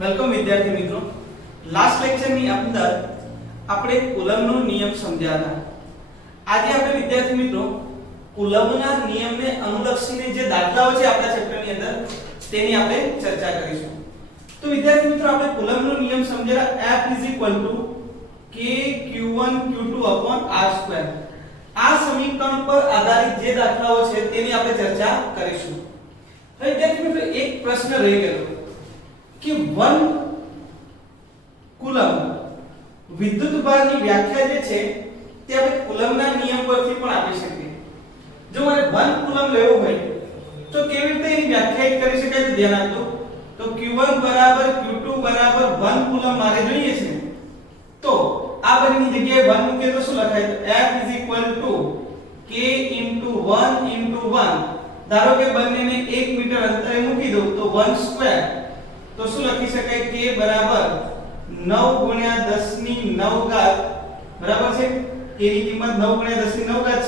Welcome વિદ્યાર્થી મિત્રો. Last lecture ની અંદર આપણે કુલમ્બનો નિયમ સમજ્યા હતા. આજે આપણે વિદ્યાર્થી મિત્રો કુલમ્બના નિયમને અનુલક્ષીને જે દાખલાઓ છે આપણા ચેપ્ટરની અંદર તેની આપણે ચર્ચા કરીશું. તો વિદ્યાર્થી મિત્રો આપણે કુલમ્બનો નિયમ સમજ્યા F q1q2/r². આ સમીકરણ પર આધારિત જે દાખલાઓ છે તેની આપણે ચર્ચા કરીશું. હવે વિદ્યાર્થી મિત્રો એક પ્રશ્ન રહી ગયો कि 1 કુલમ્બ વિદ્યુતભારની વ્યાખ્યા જે છે તે આપણે કુલમ્બના નિયમ પરથી પણ આપી શકીએ. જો મારે 1 કુલમ્બ લેવો હોય તો કેવી રીતે એની વ્યાખ્યાયિત કરી શકાય તો ધ્યાન આપજો. તો q1 q2 1 કુલમ્બ મારે જોઈએ છે. તો આ બંનેની જગ્યાએ 1 મૂકીએ તો શું લખાય? તો F k * 1 * 1. ધારો કે બંનેને 1 મીટર અંતરે મૂકી દઉં તો 1² તો શું લખી શકાય? k બરાબર 9 * 10⁹ બરાબર છે. k ની કિંમત 9 * 10⁹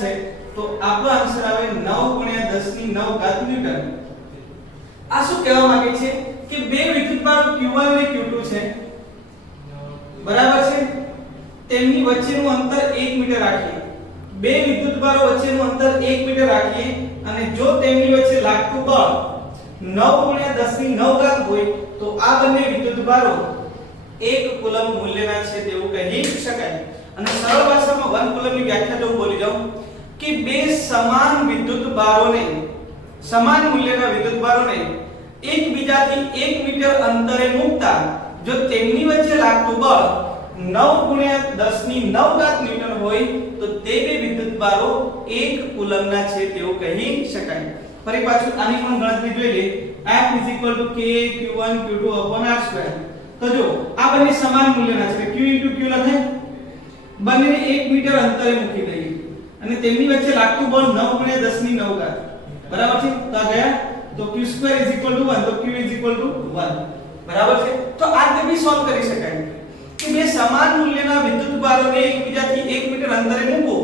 છે તો આપણો આન્સર આવે 9 * 10⁹ ન્યૂટન. આ શું કહેવા માંગે છે કે બે વિદ્યુતભારો q1 અને q2 છે બરાબર છે. તેમની વચ્ચેનું અંતર 1 મીટર રાખીએ. બે વિદ્યુતભારો વચ્ચેનું અંતર 1 મીટર રાખીએ અને જો તેમની વચ્ચે લાગતું બળ 9 * 10⁹ હોય તો આ બંને વિદ્યુતભારો 1 કુલમ્બ મૂલ્યના છે તેવું કહી શકાય. અને સરળ ભાષામાં 1 કુલમ્બની વ્યાખ્યા જો બોલી જાઉં કે બે સમાન વિદ્યુતભારોને સમાન મૂલ્યના વિદ્યુતભારોને એકબીજાથી 1 મીટર અંતરે મૂકતા જો તેમની વચ્ચે લાગતું બળ 9 * 10⁹ ન્યૂટન હોય તો તે બે વિદ્યુતભારો 1 કુલમ્બના છે તેવું કહી શકાય. ફરી પાછું આની પણ ગણતરી જોઈ લે. F = k q1 q2/r². તો જો આ બંને સમાન મૂલ્યના છે q * q લખાય. બંનેને 1 મીટર અંતરે મૂકી દઈએ અને તેમની વચ્ચે લાગતું બળ 9 * 10⁹ બરાબર છે. તો આ ગયા તો q² = 1 તો q = 1 બરાબર છે. તો આ રીતે બી સોલ્વ કરી શકાય કે બે સમાન મૂલ્યના વિદ્યુતભારોને એકબીજાથી 1 મીટર અંતરે મૂકો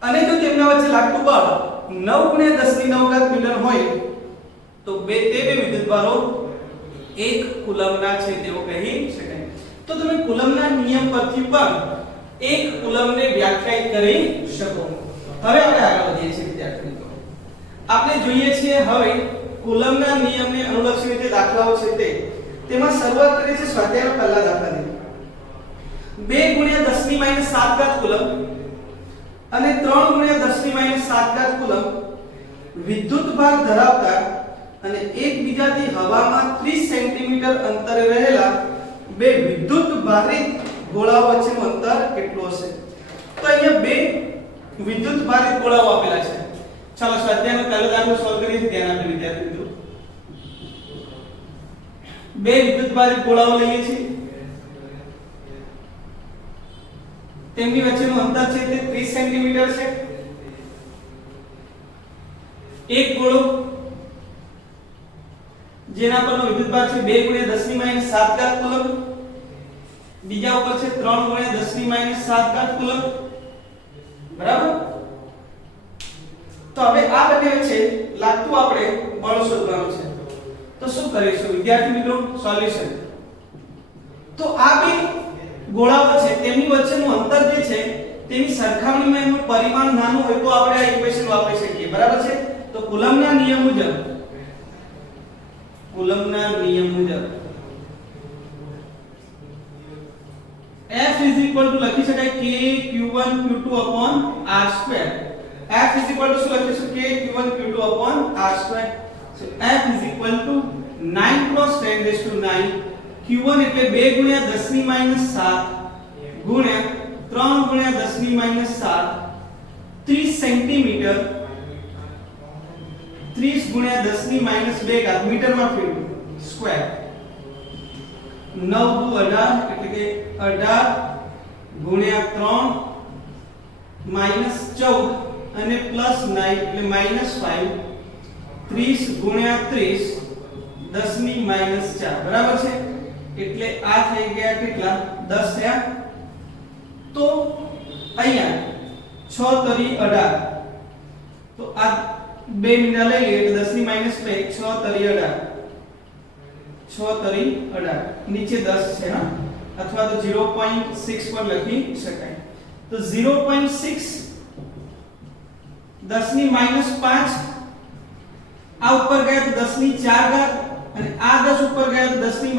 અને જો તેમના વચ્ચે લાગતું બળ 9 * 10⁹ ન્યૂટન હોય તો તે બે વિદ્યુતભારો 1 કુલમ્બના છે તેવું કહી શકાય. તો તમે કુલમ્બના નિયમ પરથી પણ 1 કુલમ્બને વ્યાખ્યાયિત કરી શકો. હવે આપણે આગળ વધીએ છીએ વિદ્યાર્થી મિત્રો. આપણે જોઈએ છીએ હવે કુલમ્બના નિયમને અનુલક્ષીને જે દાખલાઓ છે તેમાં શરૂઆત કરીએ છીએ સ્વાધ્યાયના પહેલા દાખલાથી. 2 * 10⁻⁷ કુલમ્બ અને 3 * 10⁻⁷ કુલમ્બ વિદ્યુતભાર ધરાવતા અને એકબીજાથી હવામાં 30 સેન્ટીમીટર અંતરે રહેલા બે વિદ્યુતભારિત ગોળાઓ વચ્ચેનું અંતર કેટલું હશે? તો અહીંયા બે વિદ્યુતભારિત ગોળાઓ આપેલા છે. ચાલો સ્વાધ્યાયનો પહેલો દાખલો સોલ્વ કરીએ. ધ્યાન આપજો વિદ્યાર્થી મિત્રો. બે વિદ્યુતભારિત ગોળાઓ લઈએ છીએ. તેમની વચ્ચેનું અંતર છે તે 30 સેન્ટીમીટર છે. એક ગોળો જેના પરનો વિદ્યુતભાર છે 2 * 10⁻⁷ કુલમ્બ, બીજા ઉપર છે 3 * 10⁻⁷ કુલમ્બ બરાબર. તો હવે આ બંને વચ્ચે લાગતું આપણે બળ શોધવાનું છે. તો શું કરીશું વિદ્યાર્થી મિત્રો? સોલ્યુશન. તો આ બે ગોળાઓ છે તેમની વચ્ચેનું અંતર જે છે તેની સરખામણીમાં એનું પરિમાણ નાનું હોય તો આપણે આ ઇક્વેશન વાપરી શકીએ બરાબર છે. તો કુલમ્બના નિયમ મુજબ F લખી શકાય k q1 q2/r². F શું લખીશું? k q1 q2/r². so F 9 × 10⁹ q1 એટલે 2 * 10⁻⁷ ગુણ્યા 3 * 10⁻⁷ 30 સેન્ટીમીટર 30 * 10⁻² મીટરમાં ફેરવું સ્ક્વેર. 9 * 2 18 એટલે કે 18 ગુણ્યા 3 -14 અને +9 એટલે -5 30 ગુણ્યા 30 10⁻⁴ બરાબર છે. એટલે આ થઈ ગયા કેટલા? 10 થયા. તો અહીંયા 6 તરી 18 તો આ 2 મીંડા લઈ લઈએ એટલે 10⁻2 6 તરી 18 6 તરી 18 નીચે 10 છે હા, અથવા તો 0.6 પર લખી શકાય. તો 0.6 10 ની -5 આ ઉપર ગયા તો 10 ની 4 ઘાત અને આ 10 ઉપર ગયા તો 10 ની -1.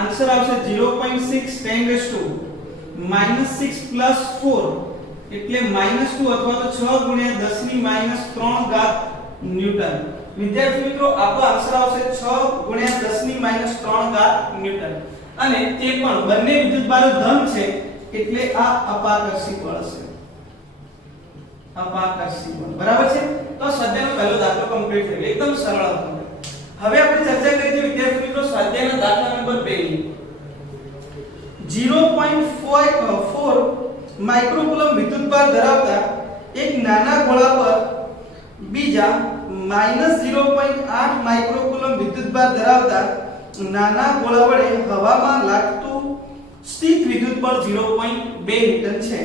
આન્સર આવશે 0.6 10 to -6 plus 4 એટલે -2 અથવા તો 6 ગુણ્યા 10 ની -3 ઘાત ન્યૂટન. વિદ્યાર્થી મિત્રો આપણો આન્સર આવશે 6 ગુણ્યા 10 ની -3 ઘાત ન્યૂટન. અને તે પણ બંને વિદ્યુતભારો ધન છે એટલે આ અપાકર્ષી બળ છે. અપાકર્ષી બળ બરાબર છે. તો સ્વાધ્યાયનો પહેલો દાખલો કમ્પ્લીટ થઈ ગયો, એકદમ સરળ હતો. હવે આપણે ચર્ચા કરીએ વિદ્યાર્થી મિત્રો સ્વાધ્યાયના દાખલા નંબર 2 ની. 0.4 માઇક્રોકુલમ વિદ્યુતભાર ધરાવતા એક નાના ગોળા પર બીજા -0.8 માઇક્રોકુલમ વિદ્યુતભાર ધરાવતા નાના ગોળા વડે હવામાં લાગતું સ્થિત વિદ્યુતબળ 0.2 ન્યૂટન છે.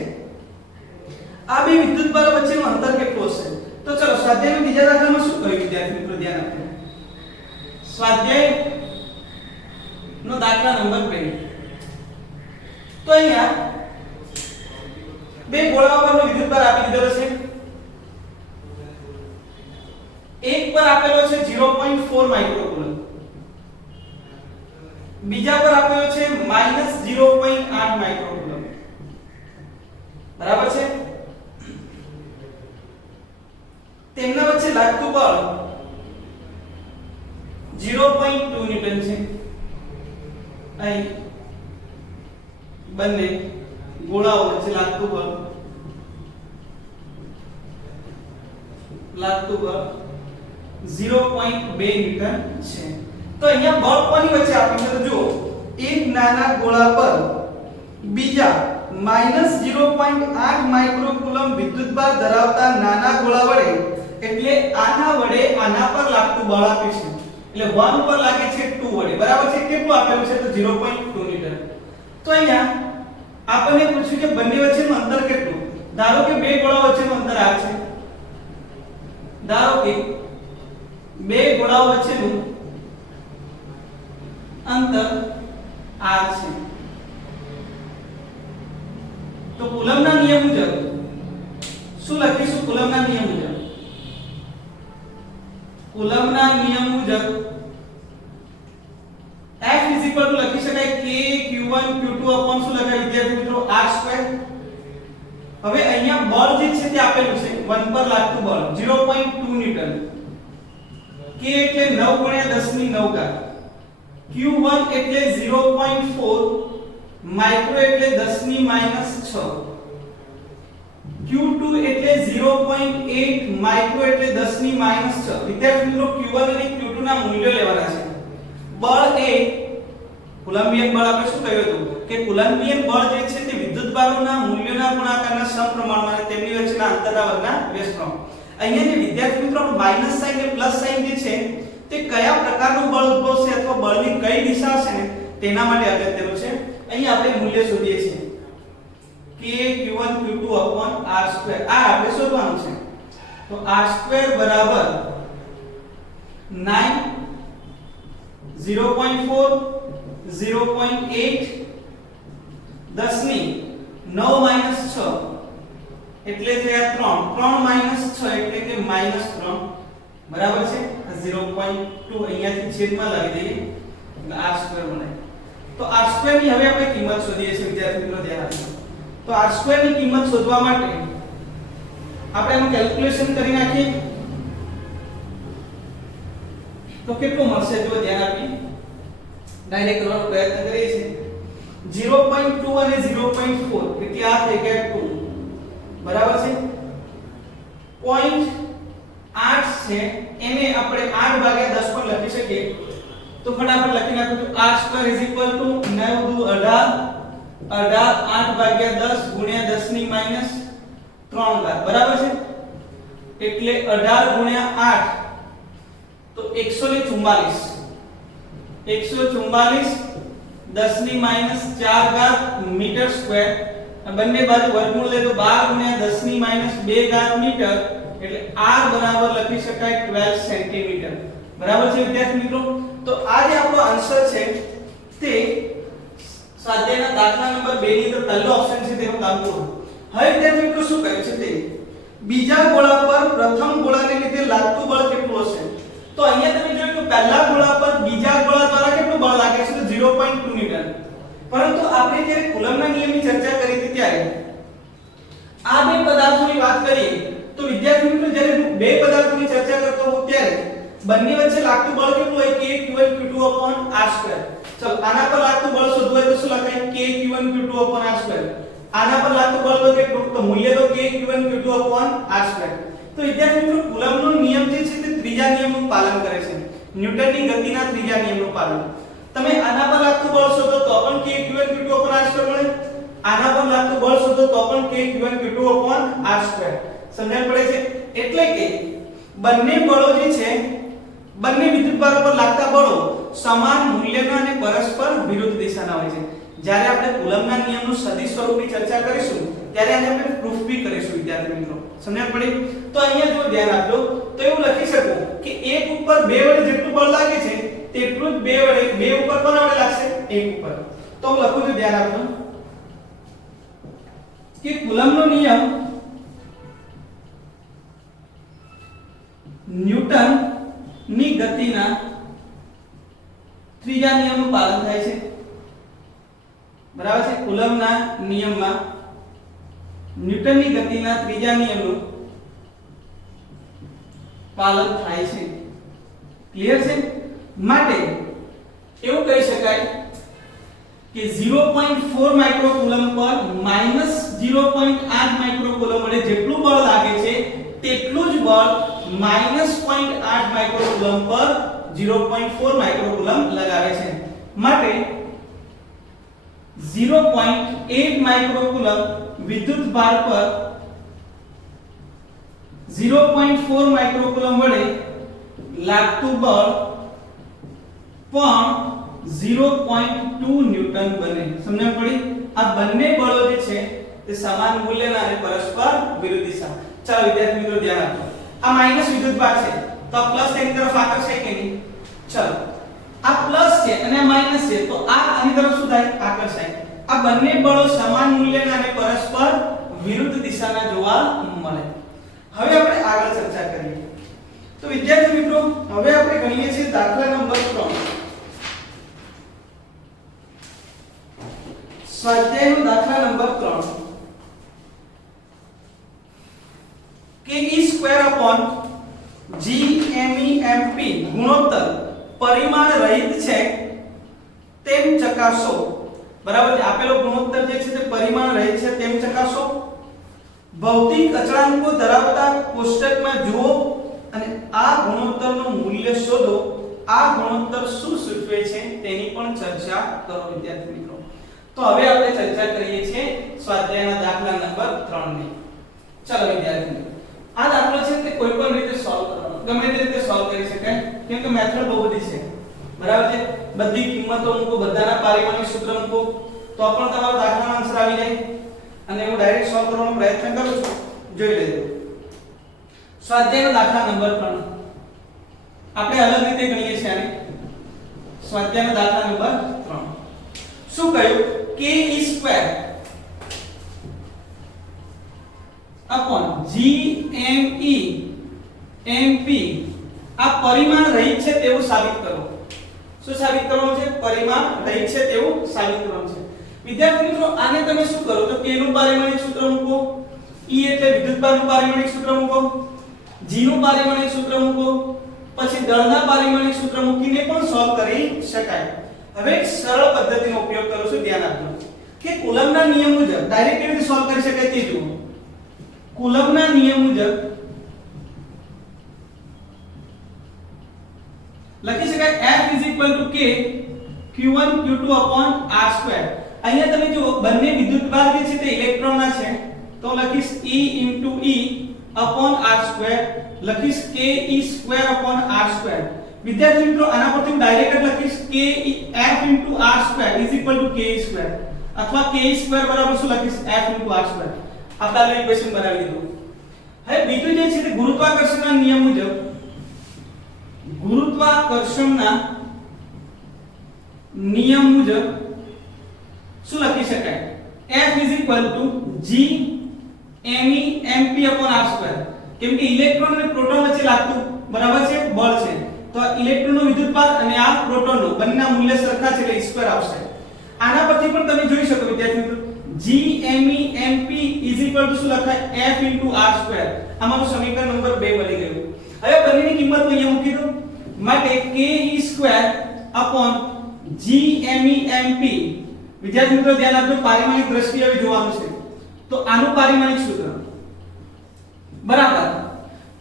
આ બે વિદ્યુતભારો વચ્ચેનું અંતર કેટલું હશે? તો ચલો સ્વાધ્યાયના બીજા દાખલામાં શું કહ્યું વિદ્યાર્થી મિત્રો ધ્યાન આપો. સ્વાધ્યાય નો દાખલા નંબર 2. તો અહીંયા બે ગોળાઓ પરનો વિદ્યુતભાર આપી દીધેલો છે. એક પર આપેલો છે 0.4 માઇક્રોકુલમ, બીજા પર આપેલો છે -0.8 માઇક્રોકુલમ. બરાબર છે. તેમના વચ્ચે લાગતું બળ 0.2 ન્યૂટન છે. અહીં બંને ગોળાઓ વચ્ચે લાગતું બળ 0.2 ન્યૂટન છે. તો અહીંયા બળ કોની વચ્ચે આપ્યું છે? તો જો એક નાના ગોળા પર બીજા -0.8 માઇક્રોકુલમ વિદ્યુતભાર ધરાવતા નાના ગોળા વડે એટલે આના વડે આના પર લાગતું બળ આપ્યું છે. એટલે 1 પર લાગે છે 2 વડે. બરાબર છે. કેટલું આપેલું છે? તો 0.2 ન્યૂટન. તો અહીંયા આપણને પૂછ્યું કે બંને વચ્ચેનું અંતર કેટલું? ધારો કે બે ગોળાઓ વચ્ચેનું અંતર આ છે. ધારો કે બે ગોળાઓ વચ્ચેનું અંતર r છે. તો કુલમના નિયમ મુજબ શું લખીશું? કુલમના નિયમ મુજબ F લખી શકાય k q1 q2 upon શું લખાય વિદ્યાર્થી મિત્રો? r2. હવે અહીંયા બળ જે છે તે આપેલું છે 1 પર લાગતું બળ 0.2 ન્યૂટન. k એટલે 9 ગુણ્યા 10 ની 9 ઘાત. q1 એટલે 0.4 માઇક્રો એટલે 10 ની -6. q2 એટલે 0.8 માઇક્રો એટલે 10 ની -6. વિદ્યાર્થી મિત્રો q1 અને q2 ના મૂલ્યો લેવાના છે. બળ એ કુલમ્બિયન બળ આપણે શું કહ્યું હતું કે કુલમ્બિયન બળ જે છે તે વિદ્યુતભારોના મૂલ્યોના ગુણાકારના સમપ્રમાણમાં અને તેમની વચ્ચેના અંતરના વર્ગના વ્યસ્તપ્રમાણ. અહીંયા જે વિદ્યાર્થી મિત્રો માઈનસ સાઇન અને પ્લસ સાઇન જે છે તે કયા પ્રકારનું બળ ઉદ્ભવશે અથવા બળની કઈ દિશા હશે ને તેના માટે અગત્યનું છે. અહીં આપણે મૂલ્ય શોધીએ છીએ k q1 q2 r2. આ આપણે શોધવાનું છે. તો r2 બરાબર 9 0.4 0.8 10 ની 9 6 એટલે થયા 3 6 એટલે કે -3. બરાબર છે. 0.2 અહીંયાથી છેદમાં લાવી દઈએ એટલે r2 મળે. તો r2 ની હવે આપણે કિંમત શોધીએ છીએ વિદ્યાર્થી મિત્રો ધ્યાન આપજો. તો r2 ની કિંમત શોધવા માટે આપણે એનું કેલ્ક્યુલેશન કરી નાખીએ. તો કેટલું મળશે જો ધ્યાન આપી ડાયરેક્ટ કરવાનો પ્રયત્ન કરીએ છીએ. 0.2 અને 0.4 એટલે આ થઈ ગયા 2. બરાબર છે. 0.8 છે એને આપણે 8 ભાગ્યા 10 પર લખી શકીએ. તો ફટાફટ લખી નાખો. તો r2 9 દુ 18 8 ભાગ્યા 10 ગુણ્યા 10 ની -3 ઘાત. બરાબર છે. એટલે 18 ગુણ્યા 8 તો 144 10 ની -4 ઘાત મીટર સ્ક્વેર. બંને બાજુ વર્ગમૂળ લે તો 12 ગુણ્યા 10 ની -2 ઘાત મીટર એટલે r બરાબર લખી શકાય 12 સેન્ટીમીટર. બરાબર છે વિદ્યાર્થી મિત્રો. તો આ જે આપણો આન્સર છે તે સ્વાધ્યાયના દાખલા નંબર 2 ની અંદર પહેલો ઓપ્શન છે તેનું કામ કરો. હવે વિદ્યાર્થી મિત્રો શું કહ્યું છે તે બીજા ગોળા પર પ્રથમ ગોળાને લીધે લાગતું બળ કેટલું હશે? તો અહીંયા તમે જોયું કે પહેલા ગોળા પર બીજા ગોળા દ્વારા કેટલું બળ લાગે છે? તો 0.2 ન્યૂટન. પરંતુ આપણે જ્યારે કુલમ્બના નિયમની ચર્ચા કરી હતી ત્યારે આ બે પદાર્થોની વાત કરીએ તો વિદ્યાર્થી મિત્રો જ્યારે હું બે પદાર્થોની ચર્ચા કરતો હોઉં ત્યારે બંને વચ્ચે લાગતું બળ કેટલું હોય? K(Q1Q2)/r². ચલો આના પર લાગતું બળ શોધવું હોય તો શું લખાય? K(Q1Q2)/r². આના પર લાગતું બળ તો કેટલું? તો મૂલ્ય તો K(Q1Q2)/r². તો વિદ્યાર્થી મિત્રો કુલમ્બનો નિયમ જે છે તે ત્રીજા નિયમનું પાલન કરે છે. ન્યૂટનની ગતિના ત્રીજા નિયમનું પાલન. તમે આના પર લાગતું બળ શોધો તો પણ K(Q1Q2)/r² મળે. આના પર લાગતું બળ શોધો તો પણ K(Q1Q2)/r². સમજણ પડે છે? એટલે કે બંને બળો જે છે બંને વિદ્યુતભારો પર લાગતા બળો સમાન મૂલ્યના અને પરસ્પર વિરુદ્ધ દિશાના હોય છે. જ્યારે આપણે કુલમ્બના નિયમનું સદિશ સ્વરૂપની ચર્ચા કરીશું ત્યારે આને આપણે પ્રૂફ બી કરીશું વિદ્યાર્થી મિત્રો. સમજણ પડી? તો અહીંયા જો ધ્યાન આપજો તો એવું લખી શકો કે એક ઉપર બે વડે જેટલું બળ લાગે છે તેટલું જ બે ઉપર કોના વડે લાગશે? એક ઉપર. તો હું લખું છું, ધ્યાન આપજો કે કુલમ્બનો નિયમ ન્યૂટન ની ગતિના ત્રીજા નિયમનું પાલન થાય છે. બરાબર છે? કુલમ્બના નિયમમાં ન્યૂટનની ગતિના ત્રીજા નિયમનું પાલન થાય છે. ક્લિયર છે? માટે એવું કહી શકાય કે 0.4 માઇક્રોકુલમ્બ પર -0.8 માઇક્રોકુલમ્બ વડે જેટલું બળ લાગે છે તેટલું જ બળ -0.8 માઇક્રોકુલમ્બ પર 0.4 માઇક્રોકુલમ્બ લગાવે છે. માટે 0.8 માઇક્રોકુલમ્બ વિદ્યુતભાર પર 0.4 માઇક્રોકુલમ્બ વડે લાગતું બળ પણ 0.2 ન્યૂટન બને. સમજણ પડી? આ બંને બળો જે છે તે સમાન મૂલ્યના અને પરસ્પર વિરુદ્ધ દિશા. ચાલો વિદ્યાર્થી મિત્રો ધ્યાન આપો. આ માઈનસ વિદ્યુતભાર છે તો આ પ્લસ તેની તરફ આકર્ષે કે નહીં? ચલો આ પ્લસ છે અને આ માઈનસ છે તો આ આની તરફ શું થાય? આકર્ષાય. આ બંને બળો સમાન મૂલ્યના અને પરસ્પર વિરુદ્ધ દિશાના જોવા મળે. હવે આપણે આગળ ચર્ચા કરીએ. તો વિદ્યાર્થી મિત્રો હવે આપણે ગણીએ છીએ દાખલા નંબર 3. સ્વાધ્યાયનો દાખલા નંબર 3. Ke²/GMEMP ગુણોત્તર પરિમાણ રહિત છે તેમ ચકાસો. બરાબર છે? આપેલો ગુણોત્તર જે છે તે પરિમાણ રહિત છે તેમ ચકાસો. ભૌતિક અચળાંકો ધરાવતા કોષ્ટકમાં જુઓ અને આ ગુણોત્તરનું મૂલ્ય શોધો. આ ગુણોત્તર શું સૂચવે છે તેની પણ ચર્ચા કરો વિદ્યાર્થી મિત્રો. તો હવે આપણે ચર્ચા કરીએ છીએ સ્વાધ્યાયના દાખલા નંબર 3 ની. ચાલો વિદ્યાર્થી મિત્રો આ દાખલો છે તે કોઈ પણ રીતે સોલ્વ કરવાનો, ગમે તે રીતે સોલ્વ કરી શકાય કેમ કે મેથડ બહુ બધી છે. બરાબર છે? બધી કિંમતો મૂકો, બધાના પારિમાણિક સૂત્ર મૂકો તો પણ તમારો દાખલાનો આન્સર આવી જાય. અને હું ડાયરેક્ટ સોલ્વ કરવાનો પ્રયત્ન કરું છું. જોઈ લેજો. સ્વાધ્યાયનો દાખલા નંબર 3 આપણે અલગ રીતે ગણીએ છીએ આને. સ્વાધ્યાયનો દાખલા નંબર 3 શું કહ્યું? Ke²/GMEMP આ પરિમાણ રહિત છે તેવું સાબિત કરો. શું સાબિત કરવાનું છે? પરિમાણ રહિત છે તેવું સાબિત કરવાનું છે. વિદ્યાર્થી મિત્રો આને તમે શું કરો તો K નું પારિમાણિક સૂત્ર મૂકો, E એટલે વિદ્યુતભારનું પારિમાણિક સૂત્ર મૂકો, G નું પારિમાણિક સૂત્ર મૂકો, પછી દળના પારિમાણિક સૂત્ર મૂકીને પણ સોલ્વ કરી શકાય. હવે એક સરળ પદ્ધતિનો ઉપયોગ કરું છું, ધ્યાન આપજો કે કુલમ્બના નિયમ મુજબ ડાયરેક્ટ કેવી રીતે સોલ્વ કરી શકાય તે જુઓ. કુલમ્બના નિયમ મુજબ લખી શકાય F K(Q1Q2)/r². અહીંયા તમે જુઓ બંને વિદ્યુતભાર જે છે તે ઇલેક્ટ્રોનના છે તો લખીશ E(E)/r², લખીશ Ke²/r². વિદ્યાર્થી મિત્રો આના પરથી હું ડાયરેક્ટ જ લખીશ કે F(r²) Ke² અથવા Ke² બરાબર શું લખીશ? F(r²). આપણે આ ઇક્વેશન બનાવી દીધું. હવે બીજું જે છે તે ગુરુત્વાકર્ષણના નિયમ મુજબ ગુરુત્વાકર્ષણના નિયમ મુજબ શું લખી શકાય? F G me mp r². કેમ કે ઇલેક્ટ્રોન અને પ્રોટોન વચ્ચે લાગતું બરાબર છે બળ છે, તો આ ઇલેક્ટ્રોનનો વિદ્યુતભાર અને આ પ્રોટોનનો બંનેના મૂલ્ય સરખા છે એટલે સ્ક્વેર આવશે. આના પરથી પણ તમે જોઈ શકો વિદ્યાર્થી મિત્રો G me mp શું લખાય? F r². આમાંનું સમીકરણ નંબર 2 બની ગયું. હવે બંનેની કિંમત અહીંયા મૂકી દો માટે ke² G me mp. વિદ્યાર્થી મિત્રો ધ્યાન આપજો, પારિમાણિક દ્રષ્ટિએ હવે જોવાનું છે. તો આનું પારિમાણિક સૂત્ર બરાબર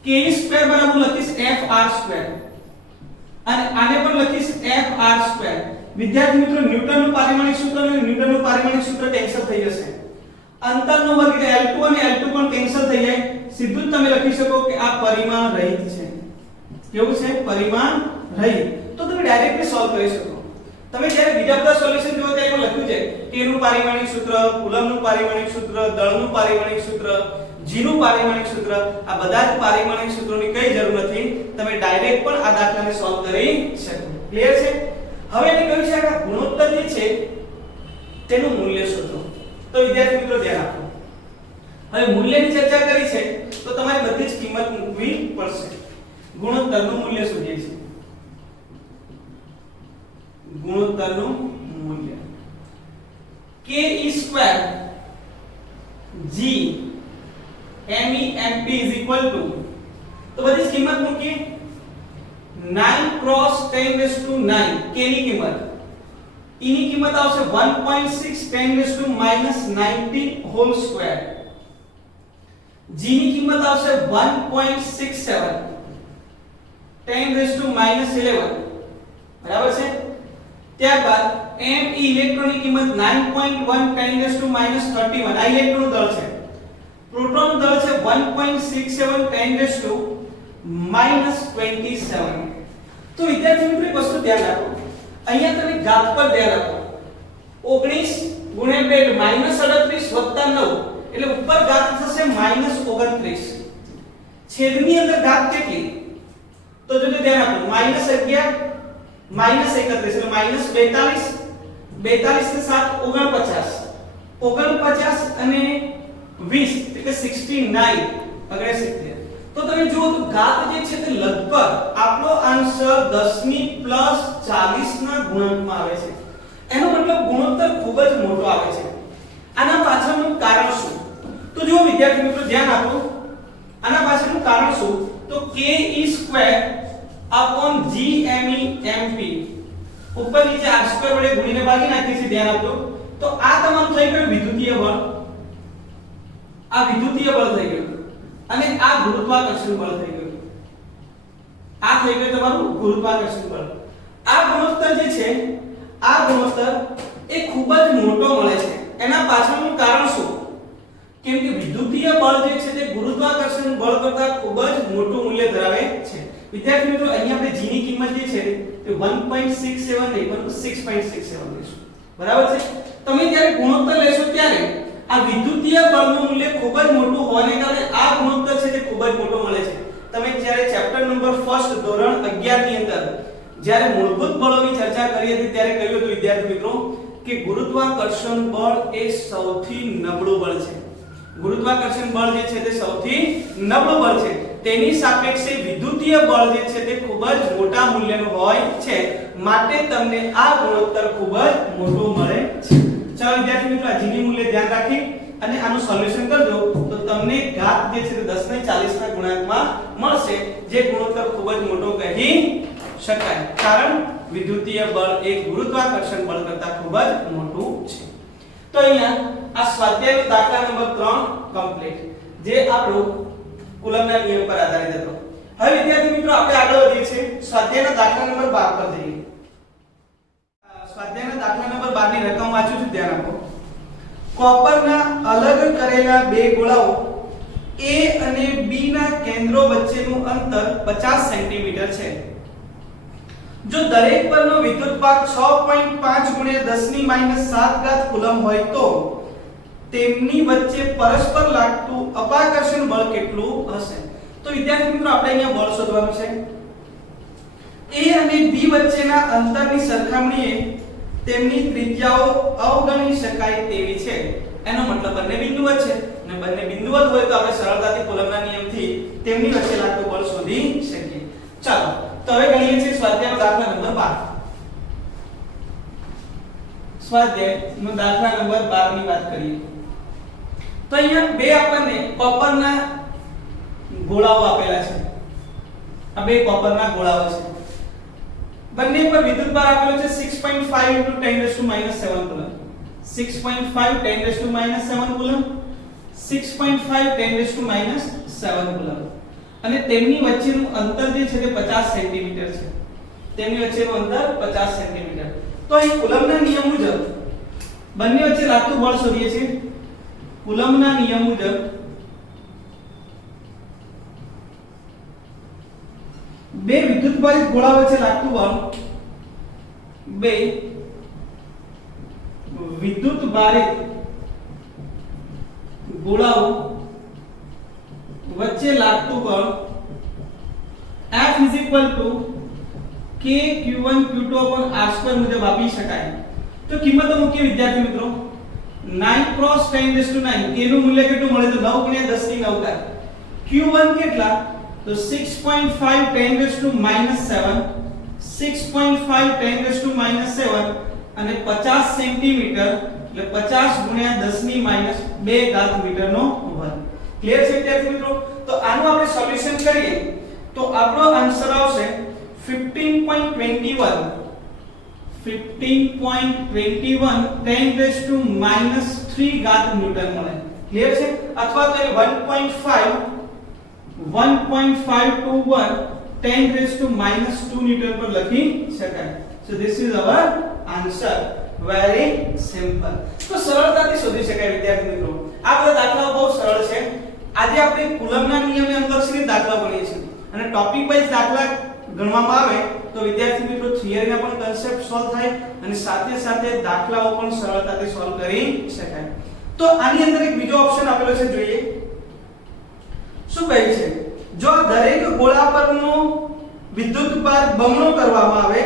ke² બરાબર લખીશ fr², અને આને પણ લખીશ fr². વિદ્યાર્થી મિત્રો ન્યૂટનનું પારિમાણિક સૂત્ર અને ન્યૂટનનું પારિમાણિક સૂત્ર કેન્સલ થઈ જશે. અંતરનો વર્ગ એટલે L2 અને L2 પણ કેન્સલ થઈ જાય. સીધું જ તમે લખી શકો કે આ પરિમાણ રહિત છે. કેવું છે? પરિમાણ રહિત. તો તમે ડાયરેક્ટલી સોલ્વ કરી શકો. તમે જ્યારે બીજા બધા સોલ્યુશન જોવો ત્યારે એમાં લખ્યું છે કે એનું પારિમાણિક સૂત્ર, કુલમ્બનું પારિમાણિક સૂત્ર, દળનું પારિમાણિક સૂત્ર, g નું પારિમાણિક સૂત્ર, આ બધા જ પારિમાણિક સૂત્રોની કઈ જરૂર નથી. તમે ડાયરેક્ટ પણ આ દાખલાને સોલ્વ કરી શકો. ક્લિયર છે? હવે એને કહ્યું છે કે ગુણોત્તર જે છે તેનું મૂલ્ય શોધો. તો વિદ્યાર્થી મિત્રો ધ્યાન આપો. હવે મૂલ્યની ચર્ચા કરી છે તો તમારે બધી જ કિંમત મૂકવી પડશે. ગુણોત્તરનું મૂલ્ય શોધીએ છીએ. ગુણોત્તરનું મૂલ્ય ke² G me mp તો બધી જ કિંમત મૂકીએ. 9 cross 10⁹ k ની કિંમત, e ની કિંમત આવશે 1.6 10⁻⁻90 હોલ સ્ક્વેર. g ની કિંમત આવશે 1.67 10⁻11 બરાબર છે. ત્યારબાદ me ઇલેક્ટ્રોનની કિંમત 9.1 10⁻31 આ ઇલેક્ટ્રોનનું દળ છે. પ્રોટોનનું દળ છે 1.67 10⁻27. તો વિદ્યાર્થી મિત્રો એક વસ્તુ ધ્યાન રાખો, અહીંયા તમે ઘાત પર ધ્યાન રાખો. 19 × 2 -38 + 9 એટલે ઉપર ઘાત થશે -29. છેદની અંદર ઘાત કેટલી? તો જો ધ્યાન આપો -11 -31 એટલે -42 42 ને 7 49 49 અને 20 એટલે 69 69. તો તમે જુઓ તો ઘાત જે છે તે લગભગ આપણો આન્સર 10 ની +40 ના ગુણાંકમાં આવે છે. એનો મતલબ ગુણોત્તર ખૂબ જ મોટો આવે છે. આના પાછળનું કારણ શું? તો જુઓ વિદ્યાર્થી મિત્રો ધ્યાન આપો, આના પાછળનું કારણ શું? તો ke² G me mp ઉપર નીચે r² વડે ગુણીને ભાગી નાખીએ છીએ. ધ્યાન આપજો. તો આ તમારું થઈ ગયું વિદ્યુતીય બળ, આ વિદ્યુતીય બળ થઈ ગયું, અને આ ગુરુત્વાકર્ષણ બળ થઈ ગયું. આ થઈ ગયું તમારું ગુરુત્વાકર્ષણ બળ. આ ગુણોત્તર જે છે, આ ગુણોત્તર એ ખૂબ જ મોટો મળે છે. એના પાછળનું કારણ શું? કેમ કે વિદ્યુતીય બળ જે છે તે ગુરુત્વાકર્ષણ બળ કરતાં ખૂબ જ મોટું મૂલ્ય ધરાવે છે. વિદ્યાર્થી મિત્રો અહીંયા આપણે g ની કિંમત જે છે તે 1.67 નહીં પરંતુ 6.67 લેશું. બરાબર છે. તમે જ્યારે ગુણોત્તર લેશો ત્યારે આ વિદ્યુતીય બળનું મૂલ્ય ખૂબ જ મોટું હોવાને કારણે આ ગુણોત્તર છે તે ખૂબ જ મોટો મળે છે. તમે જ્યારે ચેપ્ટર નંબર 1 ધોરણ 11 ની અંદર જ્યારે મૂળભૂત બળોની ચર્ચા કરી હતી ત્યારે કહ્યું હતું વિદ્યાર્થી મિત્રો કે ગુરુત્વાકર્ષણ બળ એ સૌથી નબળું બળ છે. ગુરુત્વાકર્ષણ બળ જે છે તે સૌથી નબળું બળ છે. તેની સાપેક્ષે વિદ્યુતીય બળ જે છે તે ખૂબ જ મોટા મૂલ્યનું હોય છે. માટે તમને આ ગુણોત્તર ખૂબ જ મોટું મળે છે. ચાલો વિદ્યાર્થી મિત્રો આ g ની મૂલ્ય ધ્યાન રાખી અને આનું સોલ્યુશન કરજો તો તમને ઘાત જે છે તે 10 ને 40 ના ગુણાંકમાં મળશે, જે ગુણોત્તર ખૂબ જ મોટો કહી શકાય. કારણ વિદ્યુતીય બળ એ ગુરુત્વાકર્ષણ બળ કરતાં ખૂબ જ મોટું છે. તો અહીંયા આ સ્વાધ્યાયનો દાખલા નંબર 3 કમ્પ્લીટ, જે આપણો કુલમ્બના નિયમ પર આધારિત હતો. હવે વિદ્યાર્થી મિત્રો આપણે આગળ વધીએ છીએ સ્વાધ્યાયના દાખલા નંબર 12 પર જઈએ. સ્વાધ્યાયના દાખલા નંબર 12 ની રકમ વાંચું છું, ધ્યાન આપો. કોપરના અલગ કરેલા બે ગોળાઓ A અને B ના કેન્દ્રો વચ્ચેનું અંતર 50 સેન્ટીમીટર છે. જો દરેક પરનો વિદ્યુતભાર 6.5 × 10⁻⁷ કુલમ્બ હોય તો તેમની વચ્ચે પરસ્પર લાગતું અપાકર્ષણ બળ કેટલું હશે? તો વિદ્યાર્થી મિત્રો આપણે અહીંયા બળ શોધવાનું છે. A અને B વચ્ચેના અંતરની સરખામણીએ તેમની ત્રિજ્યાઓ અવગણી શકાય તેવી છે, એનો મતલબ બંને બિંદુઓ છે અને બંને બિંદુઓ હોય તો આપણે સરળતાથી કુલમના નિયમથી તેમની વચ્ચે લાગતું બળ શોધી શકીએ. ચાલો તો હવે ગણીએ છીએ સ્વાધ્યાયનો દાખલા નંબર 12. સ્વાધ્યાયનો દાખલા નંબર 12 ની વાત કરીએ તો અહીંયા બે આપણને કોપરના ગોળાઓ આપેલા છે. આ બે કોપરના ગોળાઓ છે. બંને પર વિદ્યુતભાર આપેલો છે 6.5 * 10⁻⁷ કુલમ. 6.5 10⁻⁷ coulomb, 6.5 10⁻⁷ coulomb. અને તેમની વચ્ચેનું અંતર જે છે તે 50 સેન્ટીમીટર છે. તેમની વચ્ચેનું અંતર 50 સેન્ટીમીટર. તો અહીં કુલમના નિયમ મુજબ બંને વચ્ચે લાગતું બળ શોધીએ છીએ. કુલમના નિયમ મુજબ બે વિદ્યુતભારિત ગોળા વચ્ચે લાગતું બળ, બે વિદ્યુતભારિત ગોળાઓ વચ્ચે લાગતું બળ F k q1 q2 r² મુજબ આપી શકાય. તો કિંમતો મૂકીએ વિદ્યાર્થી મિત્રો. 9 × 10⁹ k નું મૂલ્ય કેટલું મળે તો 9 × 10 ની 9 ઘાત. q1 કેટલા તો 6.5 10⁻⁷, 6.5 10⁻⁷ અને 50 સેન્ટીમીટર એટલે 50 × 10⁻² ઘાત મીટરનો વર્ગ. ક્લિયર છે વિદ્યાર્થી મિત્રો? તો આનું આપણે સોલ્યુશન કરીએ તો આપણો આન્સર આવશે 15.21 10⁻³ ઘાત ન્યૂટન મળે. ક્લિયર છે? અથવા તો 1.521 10⁻² ન્યૂટન પર લખી શકાય. So this is our answer. Very simple. તો સરળતાથી શોધી શકાય વિદ્યાર્થી મિત્રો. આ બધા દાખલાઓ બહુ સરળ છે. આજે આપણે કુલમના નિયમને અનુલક્ષીને દાખલા ગણીએ છીએ અને ટોપિક વાઇઝ દાખલા ગણવામાં આવે તો વિદ્યાર્થી મિત્રો થિયરીના પણ કન્સેપ્ટ સોલ્વ થાય અને સાથે સાથે દાખલાઓ પણ સરળતાથી સોલ્વ કરી શકાય. તો આની અંદર એક બીજો ઓપ્શન આપેલો છે, જોઈએ શું કહે છે. જો દરેક ગોળા પરનો વિદ્યુતભાર બમણો કરવામાં આવે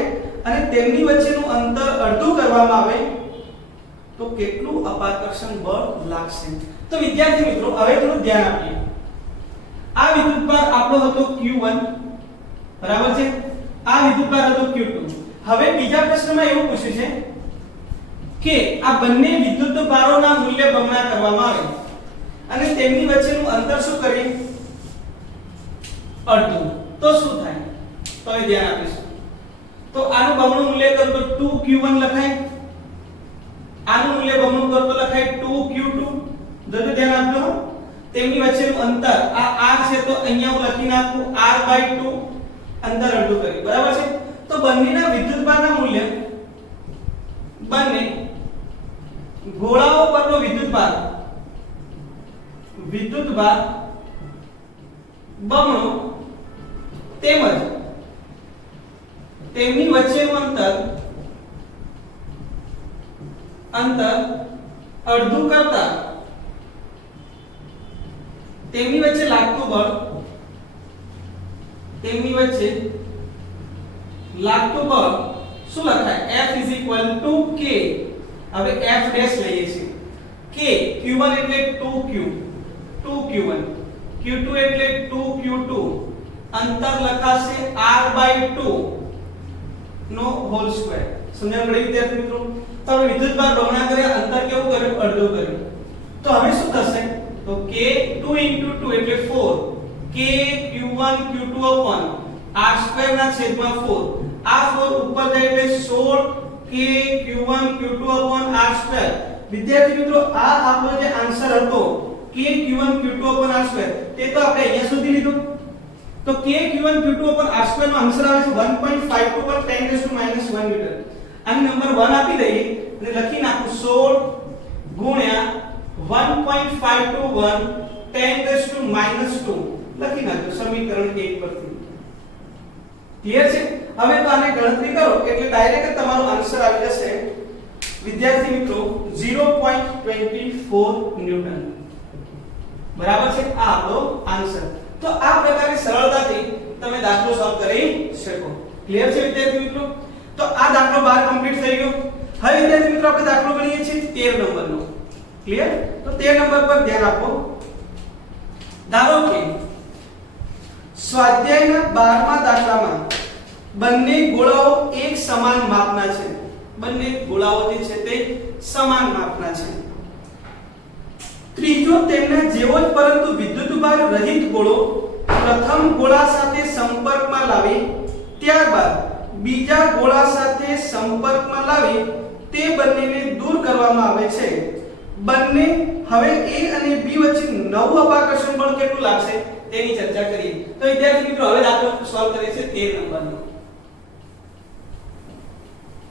અને તેમની વચ્ચેનું અંતર અડધું કરવામાં આવે તો કેટલું અપાકર્ષણ બળ લાગશે. તો વિદ્યાર્થી મિત્રો હવે થોડું ધ્યાન આપીએ. આ વિદ્યુતભાર આપણો હતો q1, બરાબર છે. આ વિદ્યુતભાર હતો q2. હવે બીજા પ્રશ્નમાં એવું પૂછ્યું છે કે આ બંને વિદ્યુતભારોના મૂલ્ય બમણા કરવામાં આવે અને તેમની વચ્ચેનું અંતર શું કરીએ અડધું, તો શું થાય? તો એ ધ્યાન આપીશું. તો આનું બમણું મૂલ્ય કરો તો 2q1 લખાય, આનું મૂલ્ય બમણું કરો તો લખાય 2q2. જો ધ્યાન આપજો, તેમની વચ્ચેનું અંતર આ r છે તો અહીંયા હું લખી નાખું r/2 અંતર અડધું કરી, બરાબર છે. તો બંનેના વિદ્યુતભારના મૂલ્ય, બંને ગોળાઓ પરનો વિદ્યુતભાર બમણો તેમજ તેમની વચ્ચેનું અંતર અડધું કરતા તેમની વચ્ચે લાગતું બળ, તેમની વચ્ચે લાગતું બળ શું લખાય? F = k. હવે F ડેશ લઈએ છીએ. k q1 એટલે 2q1, q2 એટલે 2q2. અંતર લખાશે r/2 નો હોલ સ્ક્વેર. સમજણ પડી વિદ્યાર્થી મિત્રો? તો હવે વિદ્યુતભાર બમણા કર્યા, અંતર કેવું કર્યું? અડધું કર્યું. તો હવે શું થશે? તો k 2 * 2 એટલે 4, k q1 q2 upon r² ના છેદમાં 4. આ 4 ઉપર જાય એટલે 16 k q1 q2 upon r². વિદ્યાર્થી મિત્રો આ આપણો જે આન્સર હતો k q1 q2 upon r² તે તો આપણે અહીંયા સુધી લીધું. તો k q1 q2 upon r² નો આન્સર આવે છે 1.52 પર 10⁻⁻1 મીટર. આને નંબર 1 આપી દઈએ અને લખી નાખું 16 ગુણ્યા 1.521 10⁻². લખી નાખો સમીકરણ 1 પરથી. ક્લિયર છે? હવે તો આને ગણતરી કરો એટલે ડાયરેક્ટ તમારો આન્સર આવી જશે વિદ્યાર્થી મિત્રો 0.24 ન્યૂટન. બરાબર છે? આ આપણો આન્સર. તો આ પ્રકારે સરળતાથી તમે દાખલો સોલ્વ કરી શકો. ક્લિયર છે વિદ્યાર્થી મિત્રો? તો આ દાખલો 12 કમ્પ્લીટ થઈ ગયો. હવે વિદ્યાર્થી મિત્રો આપણે દાખલો ગણીએ છીએ 13 નંબરનો ક્લિયર તો 13 નંબર પર ધ્યાન આપો ધારો કે સ્વાધ્યાયના 12મા દાખલામાં બંને ગોળાઓ એક સમાન માપના છે બંને ગોળાઓ જે છે તે સમાન માપના છે ત્રીજો તેમના જેવો જ પરંતુ વિદ્યુતભાર રહિત ગોળો પ્રથમ ગોળા સાથે સંપર્કમાં લાવી ત્યારબાદ બીજા ગોળા સાથે સંપર્કમાં લાવી તે બંનેને દૂર કરવામાં આવે છે બંને હવે A અને B વચ્ચે નવું અપાકર્ષણ બળ કેટલું લાગશે તેની ચર્ચા કરીએ તો વિદ્યાર્થી મિત્રો હવે દાખલો સોલ્વ કરીએ છીએ 13 નંબરનો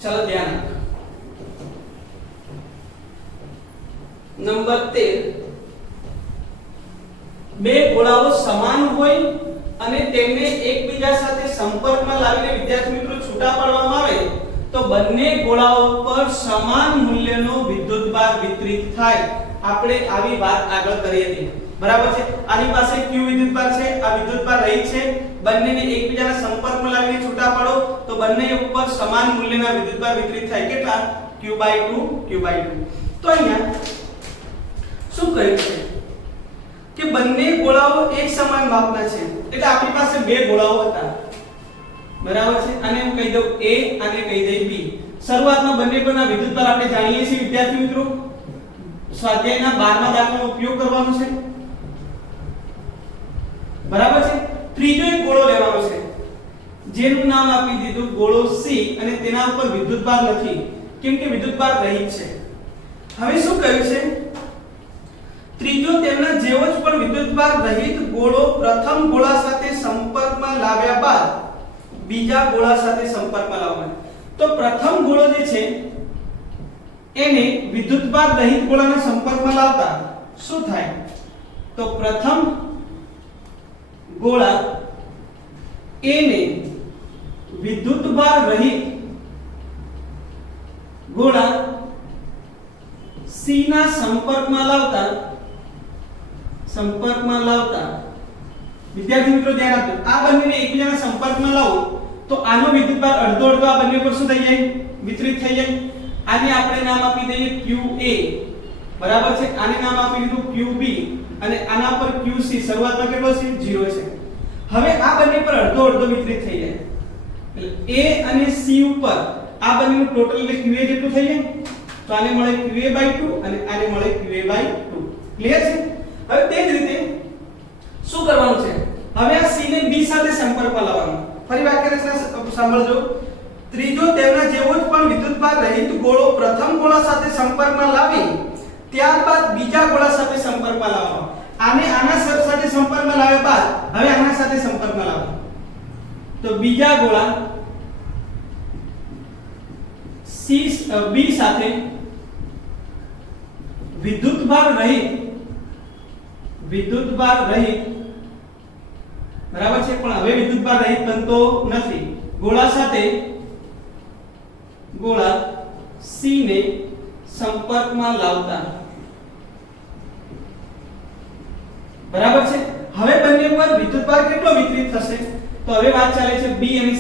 ચલો ધ્યાન આપો નંબર 13 બે ગોળાઓ સમાન હોય અને તેમને એકબીજા સાથે સંપર્કમાં લાવીને વિદ્યાર્થી મિત્રો છૂટા પાડવામાં આવે તો બંને ગોળાઓ પર સમાન મૂલ્યનો વિદ્યુતભાર વિતરિત થાય આપણે આવી વાત આગળ કરી હતી બરાબર છે આની પાસે q વિદ્યુતભાર છે આ વિદ્યુતભાર રહિત છે બંનેને એકબીજાના સંપર્કમાં લાવીને છૂટા પાડો તો બંને ઉપર સમાન મૂલ્યના વિદ્યુતભાર વિતરિત થાય કેટલા q/2 તો અહીંયા શું કહ્યું છે કે બંને ગોળાઓ એક સમાન માપના છે એટલે આપણી પાસે બે ગોળાઓ હતા બરાબર છે આને હું કહી દઉં A અને કહી દઈ B શરૂઆતમાં બંને પરના વિદ્યુતભાર આપણે જાણીએ છીએ વિદ્યાર્થી મિત્રો સ્વાધ્યાયના 12મા દાખલાનો ઉપયોગ કરવાનો છે બરાબર છે ત્રીજો એક ગોળો લેવાનો છે જેનું નામ આપી દીધું ગોળો C અને તેના ઉપર વિદ્યુતભાર નથી કેમ કે વિદ્યુતભાર રહિત છે હવે શું કહ્યું છે ત્રીજો તેમના જેવો જ પણ વિદ્યુતભાર રહિત ગોળો પ્રથમ ગોળા સાથે સંપર્કમાં લાવ્યા બાદ બીજા ગોળા સાથે સંપર્કમાં લાવવાનો તો પ્રથમ ગોળો જે છે એને વિદ્યુતભાર રહિત ગોળાના સંપર્કમાં લાવતા શું થાય તો પ્રથમ ગોળા A ને વિદ્યુતભાર રહિત ગોળા C ના સંપર્કમાં લાવતા વિદ્યાર્થી મિત્રો ધ્યાન આપજો આ બંનેને એકબીજાના સંપર્કમાં લાવો તો આનો વિદ્યુતભાર અડધો અડધો આ બંને પર શું થઈ જાય વિતરિત થઈ જાય આને આપણે નામ આપી દઈએ QA બરાબર છે આને નામ આપી દીધું QB અને આના પર QC શરૂઆતમાં કેટલો છે 0 છે હવે આ બંને પર અડધો અડધો વિતરિત થઈ જાય એટલે A અને C ઉપર આ બંનેનું ટોટલ એટલે QA જેટલું થઈ જાય તો આને મળે QA/2 અને આને મળે QA/2 ક્લિયર છે હવે તે જ રીતે શું કરવાનું છે હવે આ C ને B સાથે સંપર્કમાં લાવવાનું ફરી વાક્ય રચના સાંભળજો ત્રીજો તેમના જેવો જ પણ વિદ્યુતભાર રહિત ગોળો પ્રથમ ગોળા સાથે સંપર્કમાં લાવી ત્યારબાદ બીજા ગોળા સાથે સંપર્કમાં લાવવાનો આને આના સાથે સંપર્કમાં લાવ્યા બાદ હવે આના સાથે સંપર્કમાં લાવો તો બીજા ગોળા B સાથે વિદ્યુતભાર રહિત બરાબર છે પણ હવે વિદ્યુતભાર રહિત બનતો નથી ગોળા C ને સંપર્કમાં લાવતા બરાબર છે હવે બંને પર વિદ્યુતભાર કેટલો વિતરિત થશે તો હવે વાત ચાલે છે B અને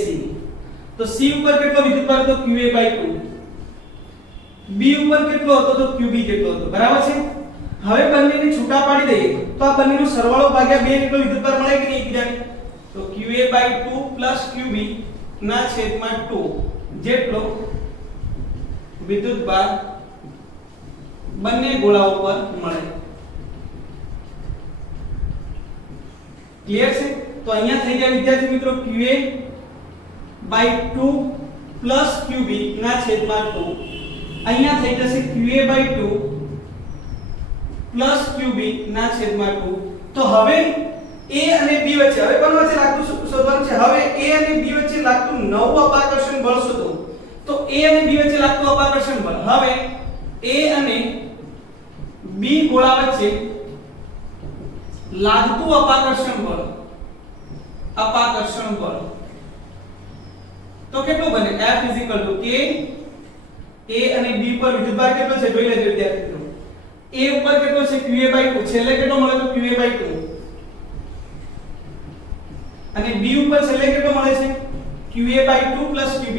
C તો C ઉપર કેટલો વિદ્યુતભાર હતો QA/2 B ઉપર કેટલો હતો તો QB કેટલો હતો બરાબર છે હવે બંનેને છૂટા પાડી દઈએ તો આ બંનેનો સરવાળો ભાગ્યા 2 કેટલો વિદ્યુતભાર મળે કે નહીં એકબીજાને તો QA/2 QB ના છેદમાં 2 જેટલો વિદ્યુતભાર બંને ગોળાઓ પર મળે ક્લિયર છે તો અહીંયા થઈ ગયા વિદ્યાર્થી મિત્રો QA/2 QB ના છેદમાં 2 અહીંયા થઈ જશે QA/2 QB ના છેદમાં 2 તો હવે A અને B વચ્ચે હવે કોણ વચ્ચે લાગતું શોધવાનું છે હવે A અને B વચ્ચે લાગતું નવું અપાકર્ષણ બળ શોધો તો A અને B વચ્ચે લાગતું અપાકર્ષણ બળ હવે A અને B ગોળા વચ્ચે લાગતું અપાકર્ષણ બળ તો કેટલું બને F k A અને B પર વિદ્યુતભાર કેટલો છે જોઈ લેજો વિદ્યાર્થી મિત્રો A ઉપર કેટલો છે QA/2 છેલ્લે કેટલો મળે તો QA/2 અને B ઉપર છેલ્લે કેટલો મળે છે QA/2 QB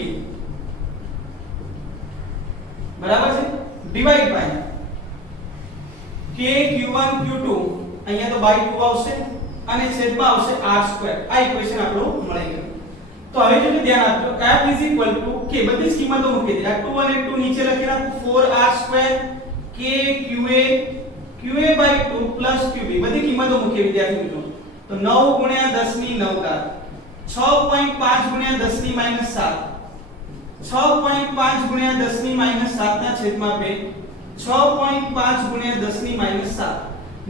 બરાબર છે, divide by k q1 q2 અહીંયા તો બાય 2 આવશે અને છેદમાં આવશે r2. આ ઇક્વેશન આપણું મળી ગયું. તો હવે જો ધ્યાન આપજો f k બધી જ કિંમતો મૂકી દે. આ 2 અને 2 નીચે લખી નાખો 4r2 k qa by 2 plus qb બધી કિંમતો મૂકી વિદ્યાર્થી મિત્રો. તો 9 ગુણ્યા 10 ની 9 ઘાત 6.5 ગુણ્યા 10 ની -7 6.5 ગુણ્યા 10 ની -7 ના છેદમાં 2 6.5 ગુણ્યા 10 ની -7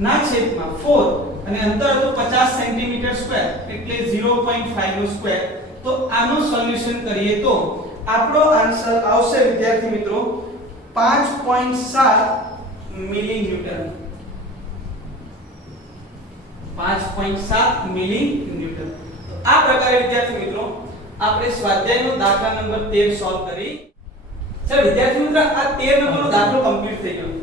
ના છેદમાં 4 અને અંતર હતું 50 સેન્ટીમીટર સ્ક્વેર એટલે 0.5 નો સ્ક્વેર. તો આનું સોલ્યુશન કરીએ તો આપણો આન્સર આવશે વિદ્યાર્થી મિત્રો 5.7 મિલી ન્યૂટન. 5.7 મિલી ન્યૂટન. તો આ પ્રકારે વિદ્યાર્થી મિત્રો આપણે સ્વાધ્યાયનો દાખલા નંબર 13 સોલ્વ કરી. ચાલો વિદ્યાર્થી મિત્રો આ 13 નંબરનો દાખલો કમ્પ્લીટ થઈ ગયો.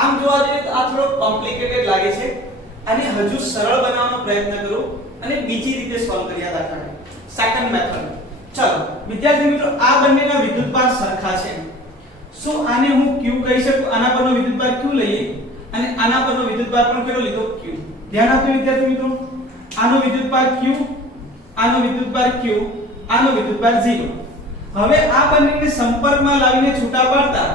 આમ જોવા જઈએ તો આ થોડો કોમ્પ્લિકેટેડ લાગે છે અને હજુ સરળ બનાવવાનો પ્રયત્ન કરો અને બીજી રીતે સોલ્વ કરી આ દાખલાને. Second method. ચાલો વિદ્યાર્થી મિત્રો આ બંનેના વિદ્યુતભાર સરખા છે. શું આને હું q કહી શકું? આના પરનો વિદ્યુતભાર q લઈએ અને આના પરનો વિદ્યુતભાર પણ કેટલો લીધો q. ધ્યાન આપજો વિદ્યાર્થી મિત્રો. આનો વિદ્યુતભાર q, આનો વિદ્યુતભાર q, આનો વિદ્યુતભાર 0. હવે આ બંનેને સંપર્કમાં લાવીને છૂટા પાડતા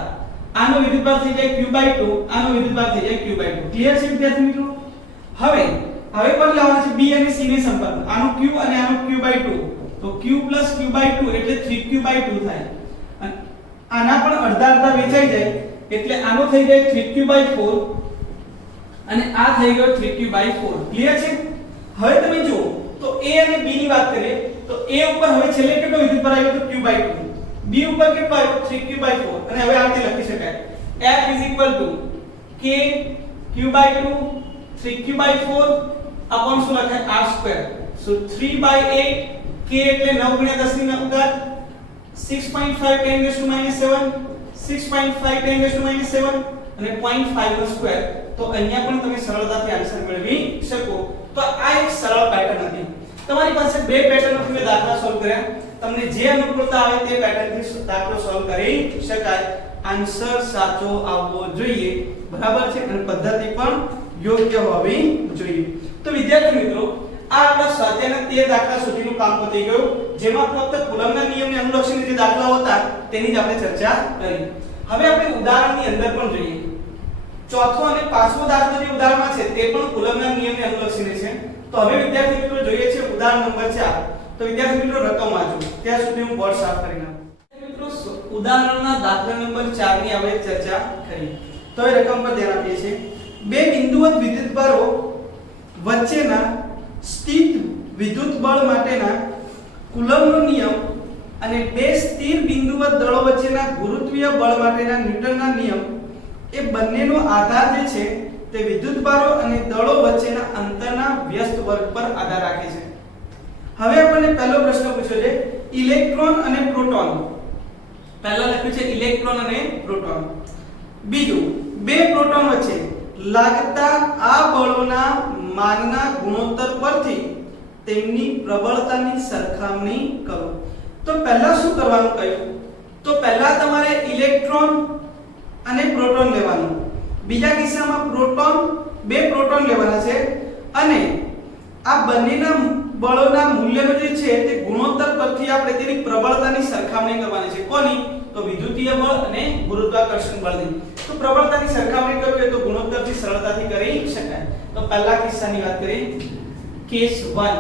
આનો વિદ્યુતભાર થઈ જાય q/2, આનો વિદ્યુતભાર થઈ જાય q/2. ક્લિયર છે વિદ્યાર્થી મિત્રો? હવે પણ લાવવાના છે b અને c ને સંપર્કમાં. આનો q અને આનો q/2. તો q + q/2 એટલે 3q/2 થાય. અને આના પણ અડધા અડધા વેચાઈ જાય એટલે આનો થઈ જાય 3q/4 અને આ થઈ ગયો 3q/4. ક્લિયર છે? હવે તમે જુઓ તો a અને b ની વાત કરીએ તો a ઉપર હવે છેલ્લે કેટલો વિદ્યુતભાર આવ્યો તો q/2, b ઉપર કેટલો આવ્યો 3q/4 અને હવે આ રીતે લખી શકાય f k q/2 3q/4 upon શું લખાય r2. સો 3/8 k એટલે 9 ગુણ્યા 10 ની 9 ઘાત 6.5 10 7 6.5 10 7 અને 0.5 નો સ્ક્વેર. તો અહીંયા પણ તમે સરળતાથી આન્સર મેળવી શકો. તો આ એક સરળ પેટર્ન હતી. તમારી પાસે બે પેટર્નથી મેં દાખલા સોલ્વ કર્યા. તમને જે અનુકૂળતા આવે તે પેટર્નથી દાખલો સોલ્વ કરી શકાય. આન્સર સાચો આવવો જોઈએ. બરાબર છે? અને પદ્ધતિ પણ યોગ્ય હોવી જોઈએ. તો વિદ્યાર્થી મિત્રો આ આપણા સ્વાધ્યાયના 13 દાખલા સુધીનું કામ પતી ગયું, જેમાં ફક્ત કુલમ્બના નિયમને અનુલક્ષીને જે દાખલાઓ હતા તેની જ આપણે ચર્ચા કરી. હવે આપણે ઉદાહરણની અંદર પણ જોઈએ. ચોથો અને પાંચમો દાખલો જે ઉદાહરણમાં છે તે પણ કુલમ્બના નિયમને અનુલક્ષીને છે. તો હવે વિદ્યાર્થી મિત્રો જોઈએ છે ઉદાહરણ નંબર 4. તો વિદ્યાર્થી મિત્રો રકમ વાંચો. ત્યાં સુધી હું બોર્ડ સાફ કરી નાખું. મિત્રો ઉદાહરણના દાખલા નંબર 4 ની આપણે ચર્ચા કરી. તો એ રકમ પર ધ્યાન આપીએ છીએ. બે બિંદુવત વિદ્યુતભારો વચ્ચેના સ્થિત વિદ્યુત બળ માટેના કુલમ્બનો નિયમ અને બે સ્થિર બિંદુવત દળો વચ્ચેના ગુરુત્વીય બળ માટેના ન્યૂટનના નિયમ એ બંનેનો આધાર જે છે તે વિદ્યુતભારો અને દળો વચ્ચેના અંતરના વ્યસ્ત વર્ગ પર આધાર રાખે છે. હવે આપણને પહેલો પ્રશ્ન પૂછ્યો છે ઇલેક્ટ્રોન અને પ્રોટોન. પહેલા લખ્યું છે ઇલેક્ટ્રોન અને પ્રોટોન. બીજું બે પ્રોટોન વચ્ચે લાગતા આ બળોના માનના ગુણોત્તર પરથી તેમની પ્રબળતાની સરખામણી કરો. તો પહેલા શું કરવાનું કહ્યું? તો પહેલા તમારે ઇલેક્ટ્રોન અને પ્રોટોન લેવાનું. બીજા કિસ્સામાં બે પ્રોટોન લેવાના છે અને આ બંનેના બળોના મૂલ્યનો જે છે તે ગુણોત્તર પરથી આપણે તેની પ્રબળતાની સરખામણી કરવાની છે. કોની? તો વિદ્યુતીય બળ અને ગુરુત્વાકર્ષણ બળની. તો પ્રબળતાની સરખામણી કરવી હોય તો ગુણોત્તરથી સરળતાથી કરી શકાય. તો પહેલા કિસ્સાની વાત કરીએ. કેસ 1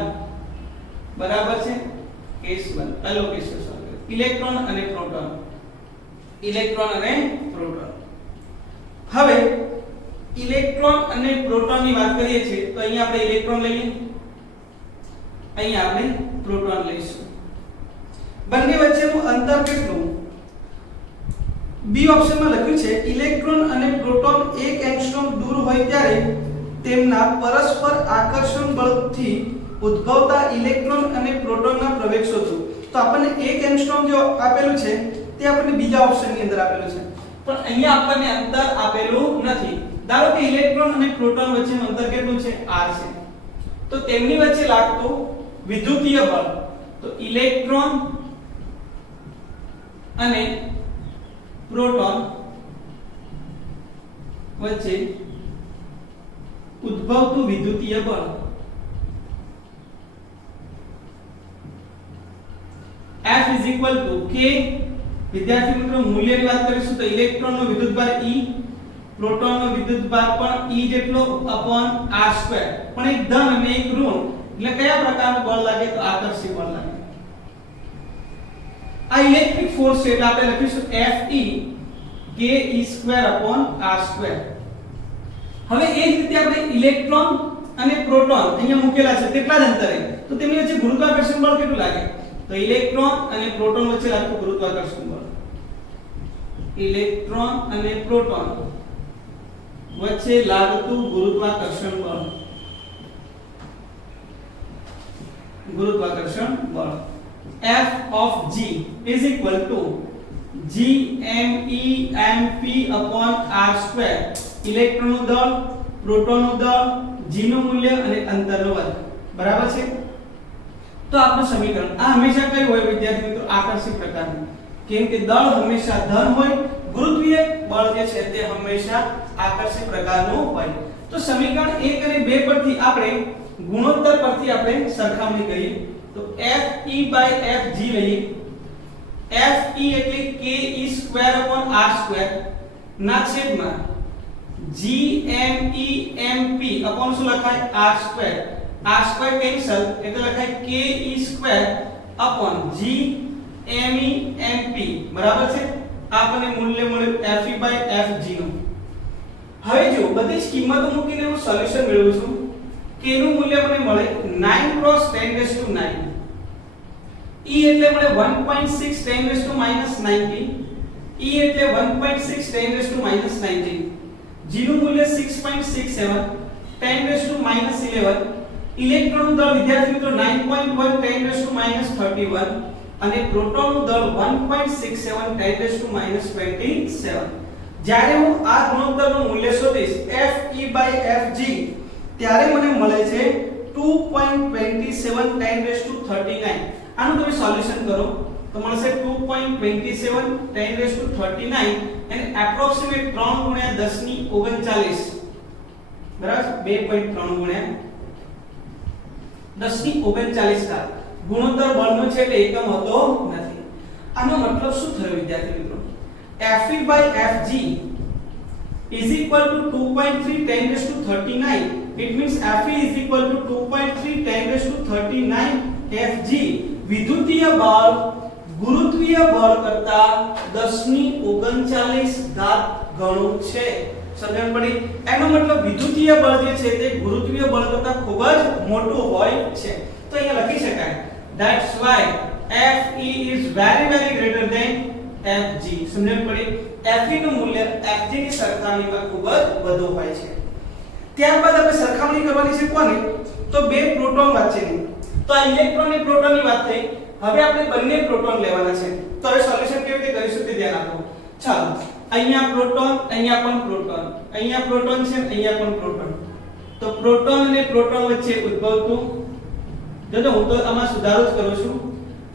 બરાબર છે. કેસ 1 પહેલો કેસ સોલ્વ કરીએ. ઇલેક્ટ્રોન અને પ્રોટોન. ઇલેક્ટ્રોન અને પ્રોટોન. હવે ઇલેક્ટ્રોન અને પ્રોટોનની વાત કરીએ છીએ તો અહીંયા આપણે ઇલેક્ટ્રોન લઈએ, અહીંયા આપણે પ્રોટોન લઈશું. બંને વચ્ચેનું અંતર કેટલું? બી ઓપ્શનમાં લખ્યું છે ઇલેક્ટ્રોન અને પ્રોટોન 1 એંગસ્ટ્રોમ દૂર હોય ત્યારે તેમના પરસ્પર આકર્ષણ બળથી ઉદ્ભવતા ઇલેક્ટ્રોન અને પ્રોટોનના પ્રવેગ શોધો. તો આપણને 1 એંગસ્ટ્રોમ જે આપેલું છે તે આપણને બીજા ઓપ્શનની અંદર આપેલું છે, પણ અહીંયા આપણને અંતર આપેલું નથી. ધારો કે ઇલેક્ટ્રોન અને પ્રોટોન વચ્ચેનું અંતર કેટલું છે? r છે. તો તેમની વચ્ચે લાગતું વિદ્યુતીય બળ, તો ઇલેક્ટ્રોન અને પ્રોટોન વચ્ચે ઉદ્ભવતું વિદ્યુતીય બળ F is equal to K. વિદ્યાર્થી મિત્રો મૂલ્યની વાત કરીશું તો ઇલેક્ટ્રોનનો વિદ્યુતભાર E, પ્રોટોનનો વિદ્યુતભાર પણ E જેટલો upon r2. પણ એક ધન અને એક ઋણ એટલે કયા પ્રકારનું બળ લાગે તો આકર્ષી બળ લાગે. આ ઇલેક્ટ્રિક ફોર્સ છે એટલે આપણે લખીશું Fe Ke2 upon r2. હવે એ જ રીતે આપણે ઇલેક્ટ્રોન અને પ્રોટોન અહીંયા મૂકેલા છે તેટલા જ અંતરે તો તેમની વચ્ચે ગુરુત્વાકર્ષણ બળ કેટલું લાગે તો ઇલેક્ટ્રોન અને પ્રોટોન વચ્ચે લાગતું ગુરુત્વાકર્ષણ બળ ઇલેક્ટ્રોન અને પ્રોટોન વચ્ચે લાગતું ગુરુત્વાકર્ષણ બળ F of G is equal to Gmemp upon r2. ઇલેક્ટ્રોનનું દળ પ્રોટોનનું દળ g નું મૂલ્ય અને અંતરનો વર્ગ બરાબર છે. તો આપણું સમીકરણ આ હંમેશા કઈ હોય વિદ્યાર્થી મિત્રો આકર્ષી પ્રકારનું કેમ કે દળ હંમેશા ધન હોય ગુરુત્વીય બળ જે છે તે હંમેશા આકર્ષી પ્રકારનું હોય. તો સમીકરણ 1 અને 2 પરથી આપણે ગુણોત્તર પરથી આપણે સરખામણી કરીએ તો Fe/Fg લઈએ. Fe એટલે Ke2/r2 ના છેદમાં Gmemp upon શું લખાય r2. r2 કેન્સલ એટલે લખાય Ke2 upon Gmemp બરાબર છે. આપણને મૂલ્ય મળ્યું Fe/Fg નું. હવે જો બધી જ કિંમતો મૂકીને હું સોલ્યુશન મેળવું છું. K નું મૂલ્ય મને મળે 9 × 10⁹. E એટલે મળે 1.6 10⁻⁹. E એટલે 1.6 10⁻⁹. G નું મૂલ્ય 6.67 10⁻11. ઇલેક્ટ્રોનનું દળ વિદ્યાર્થી મિત્રો 9.1 10⁻31 અને પ્રોટોનનું દળ 1.67 10⁻27. જ્યારે હું આ ગુણોત્તરનું મૂલ્ય શોધીશ Fe/Fg ત્યારે મને મળે છે 2.27 10⁻39. આનું તમે સોલ્યુશન કરો તો મળશે 2.27 10⁻39 અને એપ્રોક્સિમેટ 3 × 10⁻39 બરાબર 2.3 × 10⁻39 ગુણોત્તર બળનો છે એટલે એકમ હોતો નથી. આનો મતલબ શું થયો વિદ્યાર્થી મિત્રો Fe/Fg is equal to 2.3 10⁻39. It means Fe is equal to 2.3 10⁻39 Fg. વિદ્યુતીય બળ ગુરુત્વીય બળ કરતા 10⁻39 ગણું છે. સમજણ પડી? એનો મતલબ વિદ્યુતીય બળ જે છે તે ગુરુત્વીય બળ કરતા ખૂબ જ મોટું હોય છે. તો અહીંયા લખી શકાય that's why Fe is very greater than Fg. સમજણ પડી? Fe નું મૂલ્ય Fg ની સરખામણીમાં ખૂબ જ વધુ હોય છે. ત્યારબાદ આપણે સરખામણી કરવાની છે કોની તો બે પ્રોટોન વચ્ચેની. તો આ ઇલેક્ટ્રોન અને પ્રોટોનની વાત થઈ. હવે આપણે બંને પ્રોટોન લેવાના છે. તો હવે સોલ્યુશન કેવી રીતે કરીશું તે ધ્યાન આપો. ચાલો અહીંયા પ્રોટોન અહીંયા પણ પ્રોટોન અહીંયા પ્રોટોન છે અહીંયા પણ પ્રોટોન. તો પ્રોટોન અને પ્રોટોન વચ્ચે ઉદ્ભવતું જો હું તો આમાં સુધારો જ કરું છું.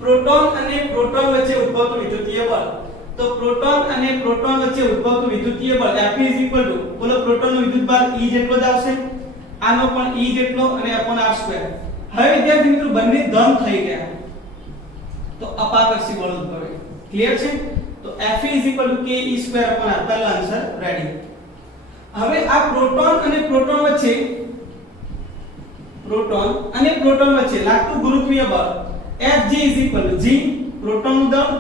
પ્રોટોન અને પ્રોટોન વચ્ચે ઉદ્ભવતું વિદ્યુતીય બળ. તો પ્રોટોન અને પ્રોટોન વચ્ચે ઉદ્ભવતું વિદ્યુતીય બળ Fe = બોલો પ્રોટોનનો વિદ્યુતભાર E જેટલો જ આવશે. આનો પણ E જેટલો અને upon r2. હવે વિદ્યાર્થી મિત્રો બંને ધન થઈ ગયા તો અપાકર્ષી બળ ઉદ્ભવે. ક્લિયર છે? તો Fe = Ke2 upon r. પહેલો આન્સર રેડી. હવે આ પ્રોટોન અને પ્રોટોન વચ્ચે લાગતું ગુરુત્વીય બળ Fg = G પ્રોટોનનું દળ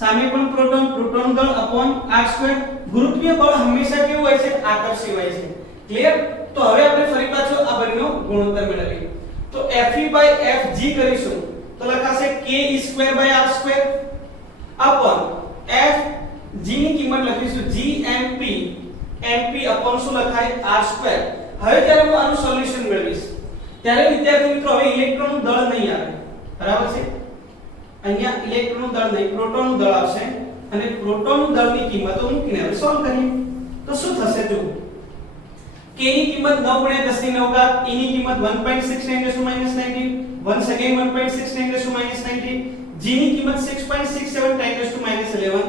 સામે પણ પ્રોટોનનું દળ upon r2. ગુરુત્વીય બળ હંમેશા કેવું હોય છે આકર્ષી હોય છે. ક્લિયર? તો હવે આપણે ફરી પાછો આ બંનેનો ગુણોત્તર મેળવીએ. તો Fe/Fg કરીશું તો લખાશે Ke2/r2 upon Fg ની કિંમત લખીશું Gmp mp upon શું લખાય r2. હવે જ્યારે હું આનું સોલ્યુશન મેળવીશ ત્યારે વિદ્યાર્થી મિત્રો હવે ઇલેક્ટ્રોનનું દળ નહીં આવે. બરાબર છે? અહીંયા ઇલેક્ટ્રોનનું દળ નહીં પ્રોટોનનું દળ આવશે અને પ્રોટોનનું દળની કિંમતો મૂકીને હવે સોલ્વ કરીએ તો શું થશે જો K ની કિંમત 9 × 10⁹ E ની કિંમત 1.6 10⁻19 once again 1.6 10⁻19 G ની કિંમત 6.67 10⁻11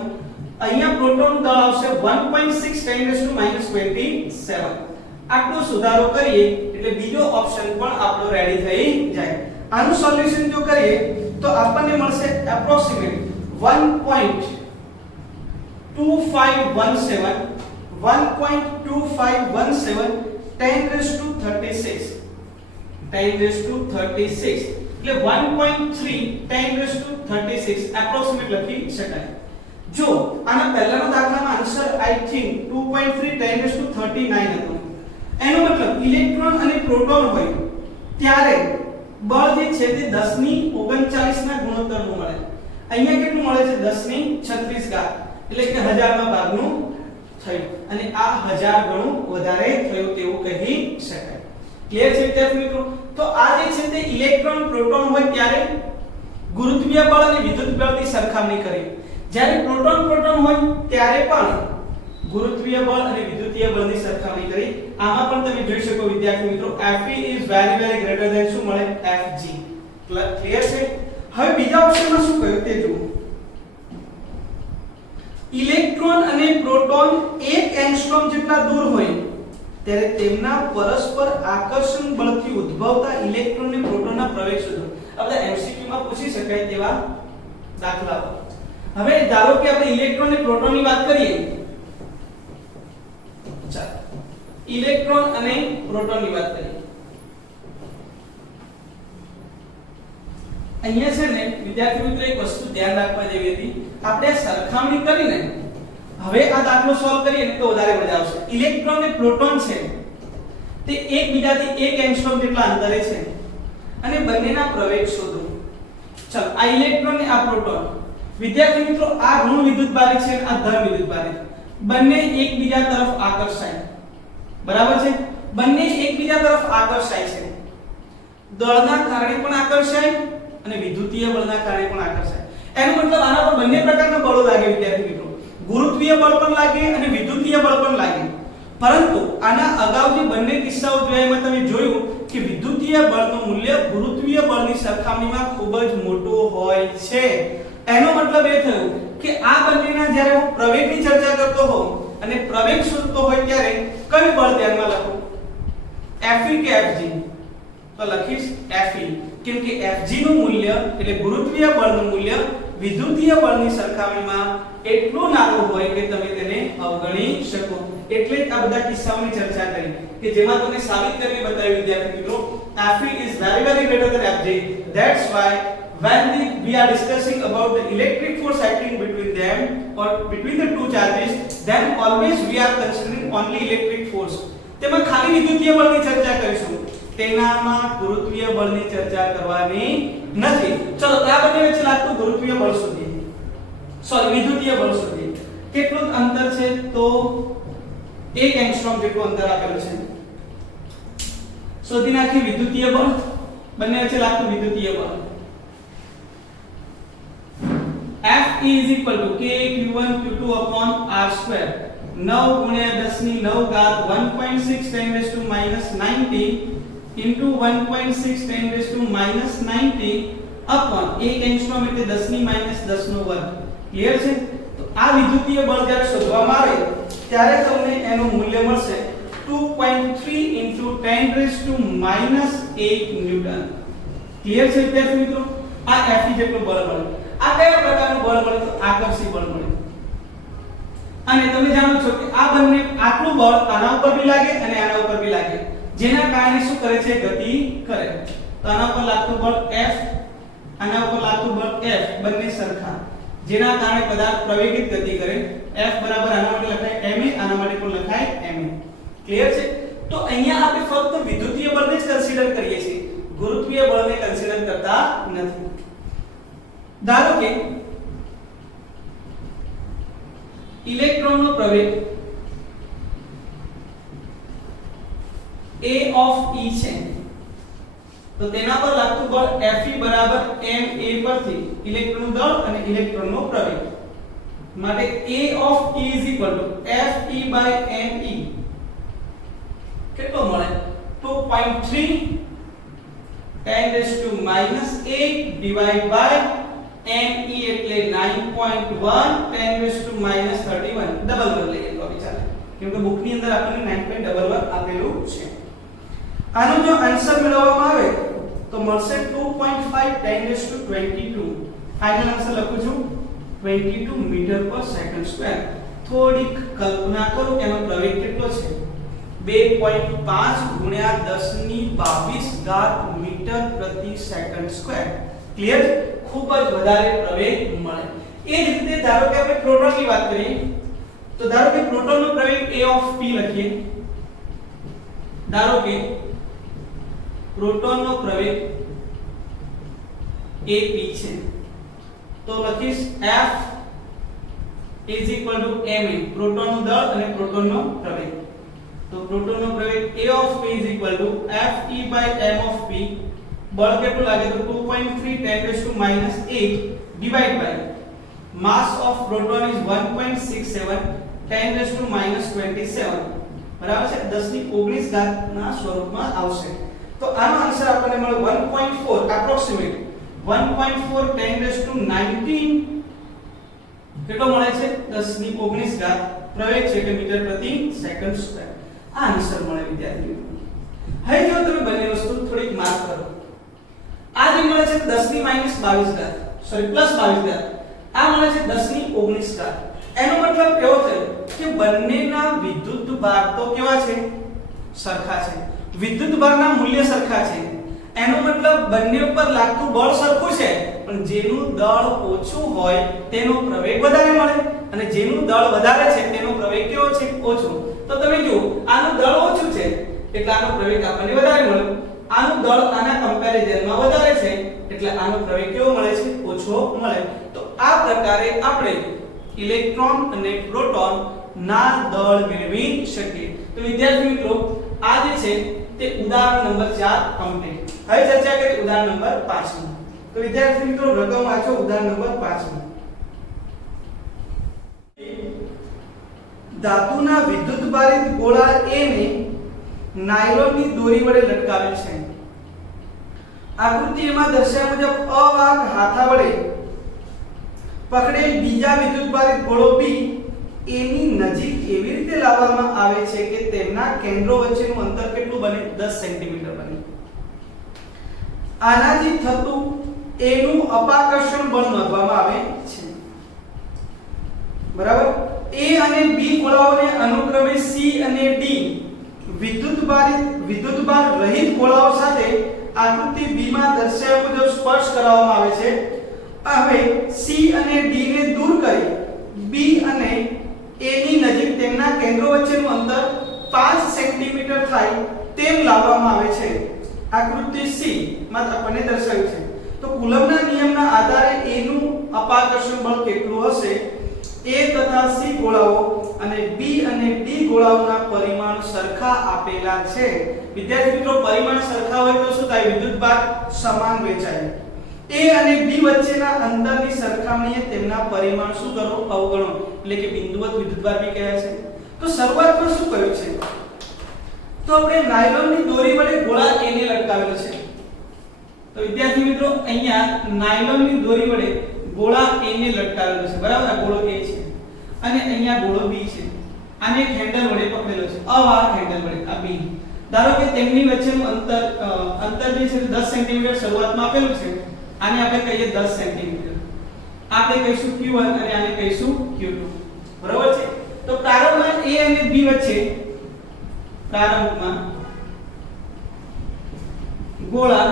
અહીંયા પ્રોટોન દળ આવશે 1.6 10 27. આટલો સુધારો કરીએ એટલે બીજો ઓપ્શન પણ આપણો રેડી થઈ જાય. આનું સોલ્યુશન જો કરીએ તો આપણને મળશે એપ્રોક્સિમેટ 1.2517 10 36 એટલે 1.3 10 36 એપ્રોક્સિમેટ લખી શકાય. જો આના પહેલાનો દાખલામાં આન્સર આઈ થિંક 2.3 10 39 હતો. એનો મતલબ ઇલેક્ટ્રોન અને પ્રોટોન હોય ત્યારે બળ જે છે તે 10 ની 39 ના ગુણોત્તરનું મળે. અહીંયા કેટલું મળે છે 10 ની 36 ઘાત એટલે કે 1000 માં ભાગનું થયું અને આ 1000 ગણું વધારે થયું તેવું કહી શકાય. ક્લિયર છે વિદ્યાર્થી મિત્રો? તો આ જે છે તે ઇલેક્ટ્રોન પ્રોટોન હોય ત્યારે ગુરુત્વીય બળ અને વિદ્યુત બળની સરખામણી કરી. જ્યારે પ્રોટોન હોય ત્યારે પણ ગુરુત્વીય બળ અને વિદ્યુતીય બળની સરખામણી કરી. આમાં પણ તમે જોઈ શકો વિદ્યાર્થી મિત્રો Fe is very greater than શું મળે Fg. ક્લિયર છે? હવે બીજા ઓપ્શનમાં શું કહ્યું તે જુઓ. ઇલેક્ટ્રોન અને પ્રોટોન 1 એંગસ્ટ્રોમ જેટલા દૂર હોય ત્યારે તેમના પરસ્પર આકર્ષણ બળથી ઉદ્ભવતા ઇલેક્ટ્રોન અને પ્રોટોનના પ્રવેશ શોધો. આ બધા MCQ માં પૂછી શકાય તેવા દાખલાઓ. હવે ધારો કે આપણે ઇલેક્ટ્રોન અને પ્રોટોનની વાત કરીએ. ચાલો ઇલેક્ટ્રોન અને પ્રોટોનની વાત કરીએ. અહીંયા છે ને વિદ્યાર્થી મિત્રો એક વસ્તુ ધ્યાન રાખવા જેવી હતી. આપણે સરખામણી કરીને હવે આ દાખલો સોલ્વ કરીએ ને તો વધારે મજા આવશે. ઇલેક્ટ્રોન અને પ્રોટોન છે તે એકબીજાથી 1 એંગસ્ટ્રોમ જેટલા અંતરે છે અને બંનેના પ્રવેગ શોધો. ચાલો આ ઇલેક્ટ્રોન અને આ પ્રોટોન. વિદ્યાર્થી મિત્રો આ ઋણ વિદ્યુતભારી છે અને આ ધન વિદ્યુતભારી. બંને એકબીજા તરફ આકર્ષાય. બરાબર છે? બંને એકબીજા તરફ આકર્ષાય છે. દળના કારણે પણ આકર્ષાય અને વિદ્યુતીય બળના કારણે પણ આકર્ષાય. એનો મતલબ આના પર બંને પ્રકારના બળો લાગે વિદ્યાર્થી મિત્રો. ગુરુત્વીય બળ પણ લાગે અને વિદ્યુતીય બળ પણ લાગે. પરંતુ આના અગાઉ જે બંને કિસ્સાઓ જોયા એમાં તમે જોયું કે વિદ્યુતીય બળનું મૂલ્ય ગુરુત્વીય બળની સરખામણીમાં ખૂબ જ મોટું હોય છે. એનો મતલબ એ થયો કે આ બંનેના જ્યારે હું પ્રવેગની ચર્ચા કરતો હોઉં અને પ્રવેગ શોધતો હોય ત્યારે કયું બળ ધ્યાનમાં લખું? Fe કે Fg? તો લખીશ Fe. કેમ કે Fg નું મૂલ્ય એટલે ગુરુત્વીય બળનું મૂલ્ય વિદ્યુતીય બળની સરખામણીમાં એટલું નાનું હોય કે તમે તેને અવગણી શકો. એટલે જ આ બધા કિસ્સાઓની ચર્ચા કરી કે જેમાં તમને સાબિત કરીને બતાવ્યું વિદ્યાર્થી મિત્રો Fe is very greater than Fg. That's why when we are discussing about the electric force acting between them or between the two charges, then always we are considering only electric force. તેમાં ખાલી વિદ્યુતીય બળની ચર્ચા કરીશું. તેનામાં ગુરુત્વીય બળની ચર્ચા કરવાની નથી. ચલો આ બંને વચ્ચે લાગતું ગુરુત્વીય બળ શોધીએ. સોરી વિદ્યુતીય બળ શોધીએ. કેટલું અંતર છે? તો 1 એંગસ્ટ્રોમ જેટલું અંતર આપેલું છે. શોધી નાખી વિદ્યુતીય બળ. બંને વચ્ચે લાગતું વિદ્યુતીય બળ. F is equal to K-Q1 Q2 upon R2. 9 ગુણ્યા 10 ની 9 ઘાત 1.6 10 to minus 90 into 1.6 10 to minus 90 upon 1 angstrom એટલે 10 ની minus 10 નો વર્ગ. ક્લિયર છે? તો આ વિદ્યુતીય બળ જ્યારે શોધવામાં આવે ત્યારે તમને એનું મૂલ્ય મળશે 2.3 into 10 to minus 8 newton. Clear છે વિદ્યાર્થી મિત્રો? આ Fe જેટલું બળ મળે. આ કયા પ્રકારનું બળ મળે? તો આકર્ષી બળ મળે. અને તમે જાણો છો કે આ બંને આટલું બળ આના ઉપર ભી લાગે અને આના ઉપર ભી લાગે, જેના કારણે શું કરે છે? ગતિ કરે. તો આના ઉપર લાગતું બળ F, આના ઉપર લાગતું બળ F બંને સરખા, જેના કારણે પદાર્થ પ્રવેગિત ગતિ કરે. F બરાબર આના માટે લખાય ma, આના માટે પણ લખાય ma. ક્લિયર છે? તો અહીંયા આપણે ફક્ત વિદ્યુતીય બળને જ કન્સિડર કરીએ છીએ, ગુરુત્વીય બળને કન્સિડર કરતા નથી. ધારો કે ઇલેક્ટ્રોનનો પ્રવેગ a of e છે, તો તેના પર લાગતું બળ Fe બરાબર ma પરથી ઇલેક્ટ્રોનનું દળ અને ઇલેક્ટ્રોનનો પ્રવેગ માટે a of e is equal to Fe by me. કેટલો મળે? 2.3 10 to minus 8 divided by me એટલે 9.1 10⁻31 ડબલ વર લઈએ તો બી ચાલે કેમ કે બુક ની અંદર આપણને 9.11 આપેલું છે. આનો જો આન્સર મેળવવામાં આવે તો મળશે 2.5 10⁻22. ફાઇનલ આન્સર લખું છું 22 મીટર પર સેકન્ડ સ્ક્વેર. થોડીક કલ્પના કરો કે એનો પ્રવેગ કેટલો છે 2.5 ગુણ્યા 10⁻22 મીટર પ્રતિ સેકન્ડ સ્ક્વેર. ક્લિયર? ખૂબ જ વધારે પ્રવેગ મળે. એ જ રીતે ધારો કે આપણે પ્રોટોનની વાત કરીએ તો ધારો કે પ્રોટોનનો પ્રવેગ a ઓફ p લખીએ. ધારો કે પ્રોટોનનો પ્રવેગ a p છે તો લખીશ f is equal to ma પ્રોટોનનું દળ અને પ્રોટોનનો પ્રવેગ. તો પ્રોટોનનો પ્રવેગ a of p is equal to fe by m of p. બળ કેટલું લાગે તો 2.3 10⁻8 divided by mass of proton is 1.67 10⁻27 બરાબર છે 10⁻19 ઘાતના સ્વરૂપમાં આવશે. તો આનો આન્સર આપણને મળે 1.4 એપ્રોક્સિમેટ 1.4 10⁻19 કેટલો મળે છે 10⁻19 ઘાત પ્રવેગ છે કે મીટર પ્રતિ સેકન્ડ સ્ક્વેર. આ આન્સર મળે વિદ્યાર્થીઓ. હવે જો તમે બંને વસ્તુ થોડીક માર્ક કરો. આ જે મળે છે 10⁻22 ઘાત સોરી +22 ઘાત આ મળે છે 10⁻19 ઘાત. એનો મતલબ એવો થયો કે બંનેના વિદ્યુત ભાર તો કેવા છે સરખા છે. વિદ્યુત ભારના મૂલ્ય સરખા છે. એનો મતલબ બંને ઉપર લાગતું બળ સરખું છે પણ જેનું દળ ઓછું હોય તેનો પ્રવેગ વધારે મળે અને જેનું દળ વધારે છે તેનો પ્રવેગ કેવો છે ઓછો. તો તમે જુઓ આનું દળ ઓછું છે એટલે આનો પ્રવેગ આપણને વધારે મળે. આનું દળ આના કમ્પેરિઝનમાં વધારે છે એટલે આનો પ્રવેગ કેવો મળે છે ઓછો મળે. તો આ પ્રકારે આપણે ઇલેક્ટ્રોન અને પ્રોટોન ના દળ મેળવી શકીએ. તો વિદ્યાર્થી મિત્રો આ જે છે તે ઉદાહરણ નંબર 4 કમ્પ્લીટ. હવે ચર્ચા કરીએ ઉદાહરણ નંબર 5 ની. તો વિદ્યાર્થી મિત્રો રકમ વાંચો ઉદાહરણ નંબર 5 માં. ધાતુના વિદ્યુત ભારિત ગોળા A ને નાયલોનની દોરી વડે લટકાવેલ છે. આકૃતિમાં દર્શાવ્યા મુજબ અવાહક હાથા વડે પકડેલ બીજા વિદ્યુત ભારિત ગોળો B A ની નજીક એવી રીતે લાવવામાં આવે છે કે તેમના કેન્દ્રો વચ્ચેનું અંતર કેટલું બને 10 સેન્ટીમીટર બને. આનાથી થતું A નું અપાકર્ષણ બળ નોંધવામાં આવે છે. બરાબર. A અને B ગોળાઓને અનુક્રમે C અને D વિદ્યુતભાર રહિત ગોળાઓ સાથે આકૃતિ B માં દર્શાવ્યા મુજબ સ્પર્શ કરાવવામાં આવે છે. હવે C અને D ને દૂર કરી B અને A ની નજીક તેમના કેન્દ્રો વચ્ચેનું અંતર 5 સેન્ટીમીટર થાય તેમ લાવવામાં આવે છે. આકૃતિ C માં આપણને દર્શાવ્યું છે. તો કુલમ્બના નિયમના આધારે A નું અપાકર્ષણ બળ કેટલું હશે? A તથા C ગોળાઓ અને B અને D ગોળાઓના પરિમાણ સરખા આપેલા છે. વિદ્યાર્થી મિત્રો પરિમાણ સરખા હોય તો શું થાય? વિદ્યુતભાર સમાન વહેંચાય. A અને B વચ્ચેના અંતરની સરખામણીએ તેમના પરિમાણ શું કરો? અવગણો. એટલે કે બિંદુવત વિદ્યુતભાર બી કહેવાય છે. તો શરૂઆતમાં શું કહ્યું છે? તો આપણે નાયલોનની દોરી વડે ગોળા A ને લટકાવેલો છે. તો વિદ્યાર્થી મિત્રો અહીંયા નાયલોનની દોરી વડે ગોળા A ને લટકાવેલો છે. બરાબર. આ ગોળો A છે અને અહીંયા ગોળો B છે. આને એક હેન્ડલ વડે પકડેલો છે. અવાહક હેન્ડલ વડે આ B. ધારો કે તેમની વચ્ચેનું અંતર જે છે 10 સેન્ટીમીટર શરૂઆતમાં આપેલું છે. આને આપણે કહીએ 10 સેન્ટીમીટર. આપણે કહીશું Q1 અને આને કહીશું Q2. બરાબર છે. તો પ્રારંભમાં A અને B વચ્ચે પ્રારંભમાં ગોળા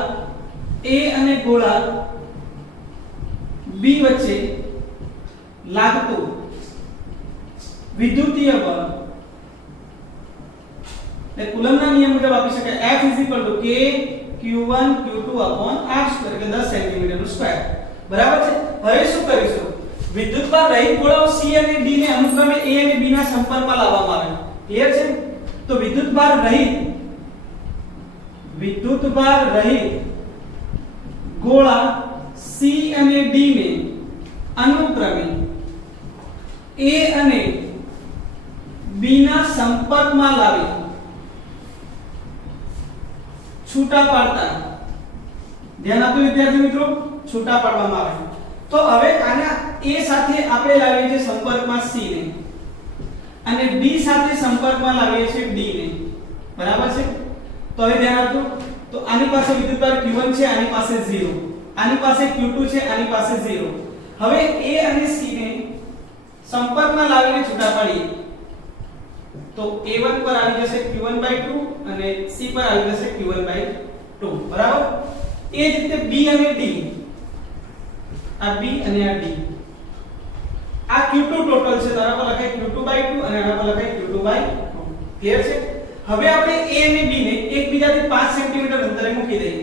A અને ગોળા B વચ્ચે લાગતું વિદ્યુતીય બળ એટલે કુલમ્બના નિયમ મુજબ આપી શકાય F k Q1 Q2 r² એટલે 10 સેન્ટીમીટર નું સ્ક્વેર. બરાબર છે. હવે શું કરીશું? વિદ્યુતભાર રહિત ગોળાઓ C અને D ને અનુક્રમે A અને B ના સંપર્કમાં લાવવામાં આવે. ક્લિયર છે? તો વિદ્યુતભાર રહિત ગોળા C અને D ને અનુક્રમે A અને B ના સંપર્કમાં લાવી છૂટા પાડતા, ધ્યાન આપો વિદ્યાર્થી મિત્રો, છૂટા પાડવામાં આવે. તો હવે આના A સાથે આપણે લાવીએ છીએ સંપર્કમાં C ને અને B સાથે સંપર્કમાં લાવીએ છીએ D ને, બરાબર છે? તો હવે ધ્યાન આપજો. તો આની પાસે વિદ્યુતભાર Q1 છે, આની પાસે 0, આની પાસે Q2 છે, આની પાસે 0. હવે A અને C ને સંપર્કમાં લાવીને છૂટા પાડીએ તો A1 પર આવી જશે Q1/2 અને C પર આવી જશે Q1/2, બરાબર? એ જ રીતે B અને D, આ B અને આ D, આ Q2 ટોટલ છે, તારા પર લખાય Q2/2 અને આના પર લખાય Q2/2. ક્લિયર છે? હવે આપણે A અને B ને એકબીજાથી 5 સેન્ટીમીટર અંતરે મૂકી દઈએ.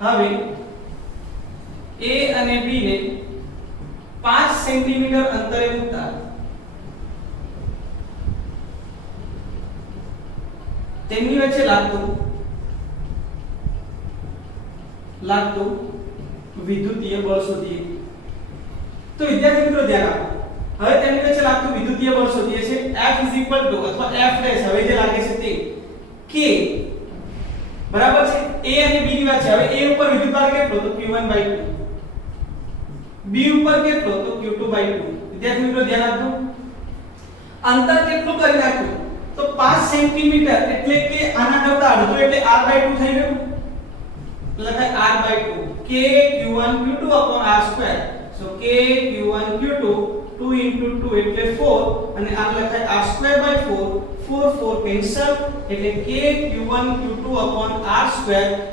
હવે A અને B ને 5 સેન્ટીમીટર અંતરે મૂકતા તેમની વચ્ચે લાગતું વિદ્યુતીય બળ શોધીએ. તો વિદ્યાર્થી મિત્રો ધ્યાન આપો. હવે તેમની વચ્ચે લાગતું વિદ્યુતીય બળ શોધીએ છે. F અથવા F ડેશ હવે જે લાગે છે તે K, બરાબર છે? A અને B ની વાત છે. હવે A ઉપર વિદ્યુતભાર કેટલો? તો Q1/2. B ઉપર કેટલો? તો Q2/2. વિદ્યાર્થી મિત્રો ધ્યાન આપજો. અંતર કેટલું કરી નાખ્યું? તો 5 સેન્ટીમીટર એટલે કે આના કરતા અડધું એટલે r/2 થઈ ગયું. લખાય r/2 k q1 q2 r². સો k q1 q2 2 into 2 એટલે 4 અને આ લખાય r²/4. 4 4 કેન્સલ એટલે k q1 q2 r²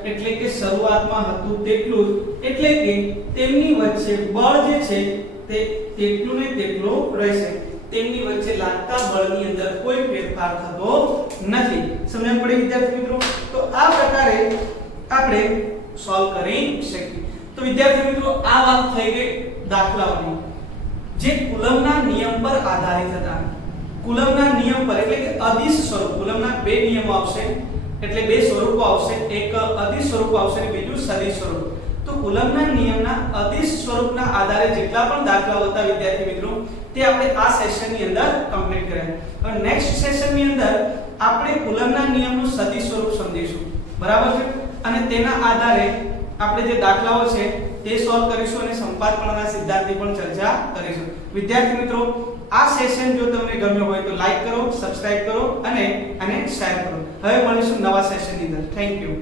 એટલે કે શરૂઆતમાં હતું તેટલું જ, એટલે કે તેમની વચ્ચે બળ જે છે તે તેટલું ને તેટલું રહેશે. તેમની વચ્ચે લાગતા બળની અંદર કોઈ ફેરફાર થતો નથી. સમજણ પડી વિદ્યાર્થી મિત્રો? તો આ પ્રકારે આપણે સોલ્વ કરી શકીએ. તો વિદ્યાર્થી મિત્રો આ વાત થઈ ગઈ દાખલાઓની જે કુલમના નિયમ પર આધારિત હતા. કુલમના નિયમ પર એટલે કે અદિશ સ્વરૂપ, કુલમના બે નિયમો આવશે એટલે બે સ્વરૂપો આવશે, એક અદિશ સ્વરૂપ આવશે અને બીજું સદિશ સ્વરૂપ. તો કુલમના નિયમના અદિશ સ્વરૂપના આધારે જેટલા પણ દાખલાઓ હતા વિદ્યાર્થી મિત્રો તે આપણે આ સેશનની અંદર કમ્પ્લીટ કર્યા. હવે નેક્સ્ટ સેશનની અંદર આપણે કુલમના નિયમનું સદિશ સ્વરૂપ સમજીશું, બરાબર છે? અને તેના આધારે આપણે જે દાખલાઓ છે તે સોલ્વ કરીશું અને સંપાતપણાના સિદ્ધાંતની પણ ચર્ચા કરીશું. વિદ્યાર્થી મિત્રો આ સેશન જો તમને ગમ્યો હોય તો લાઈક કરો, સબસ્ક્રાઇબ કરો અને આને શેર કરો. હવે મળીશું નવા સેશનની અંદર. Thank you.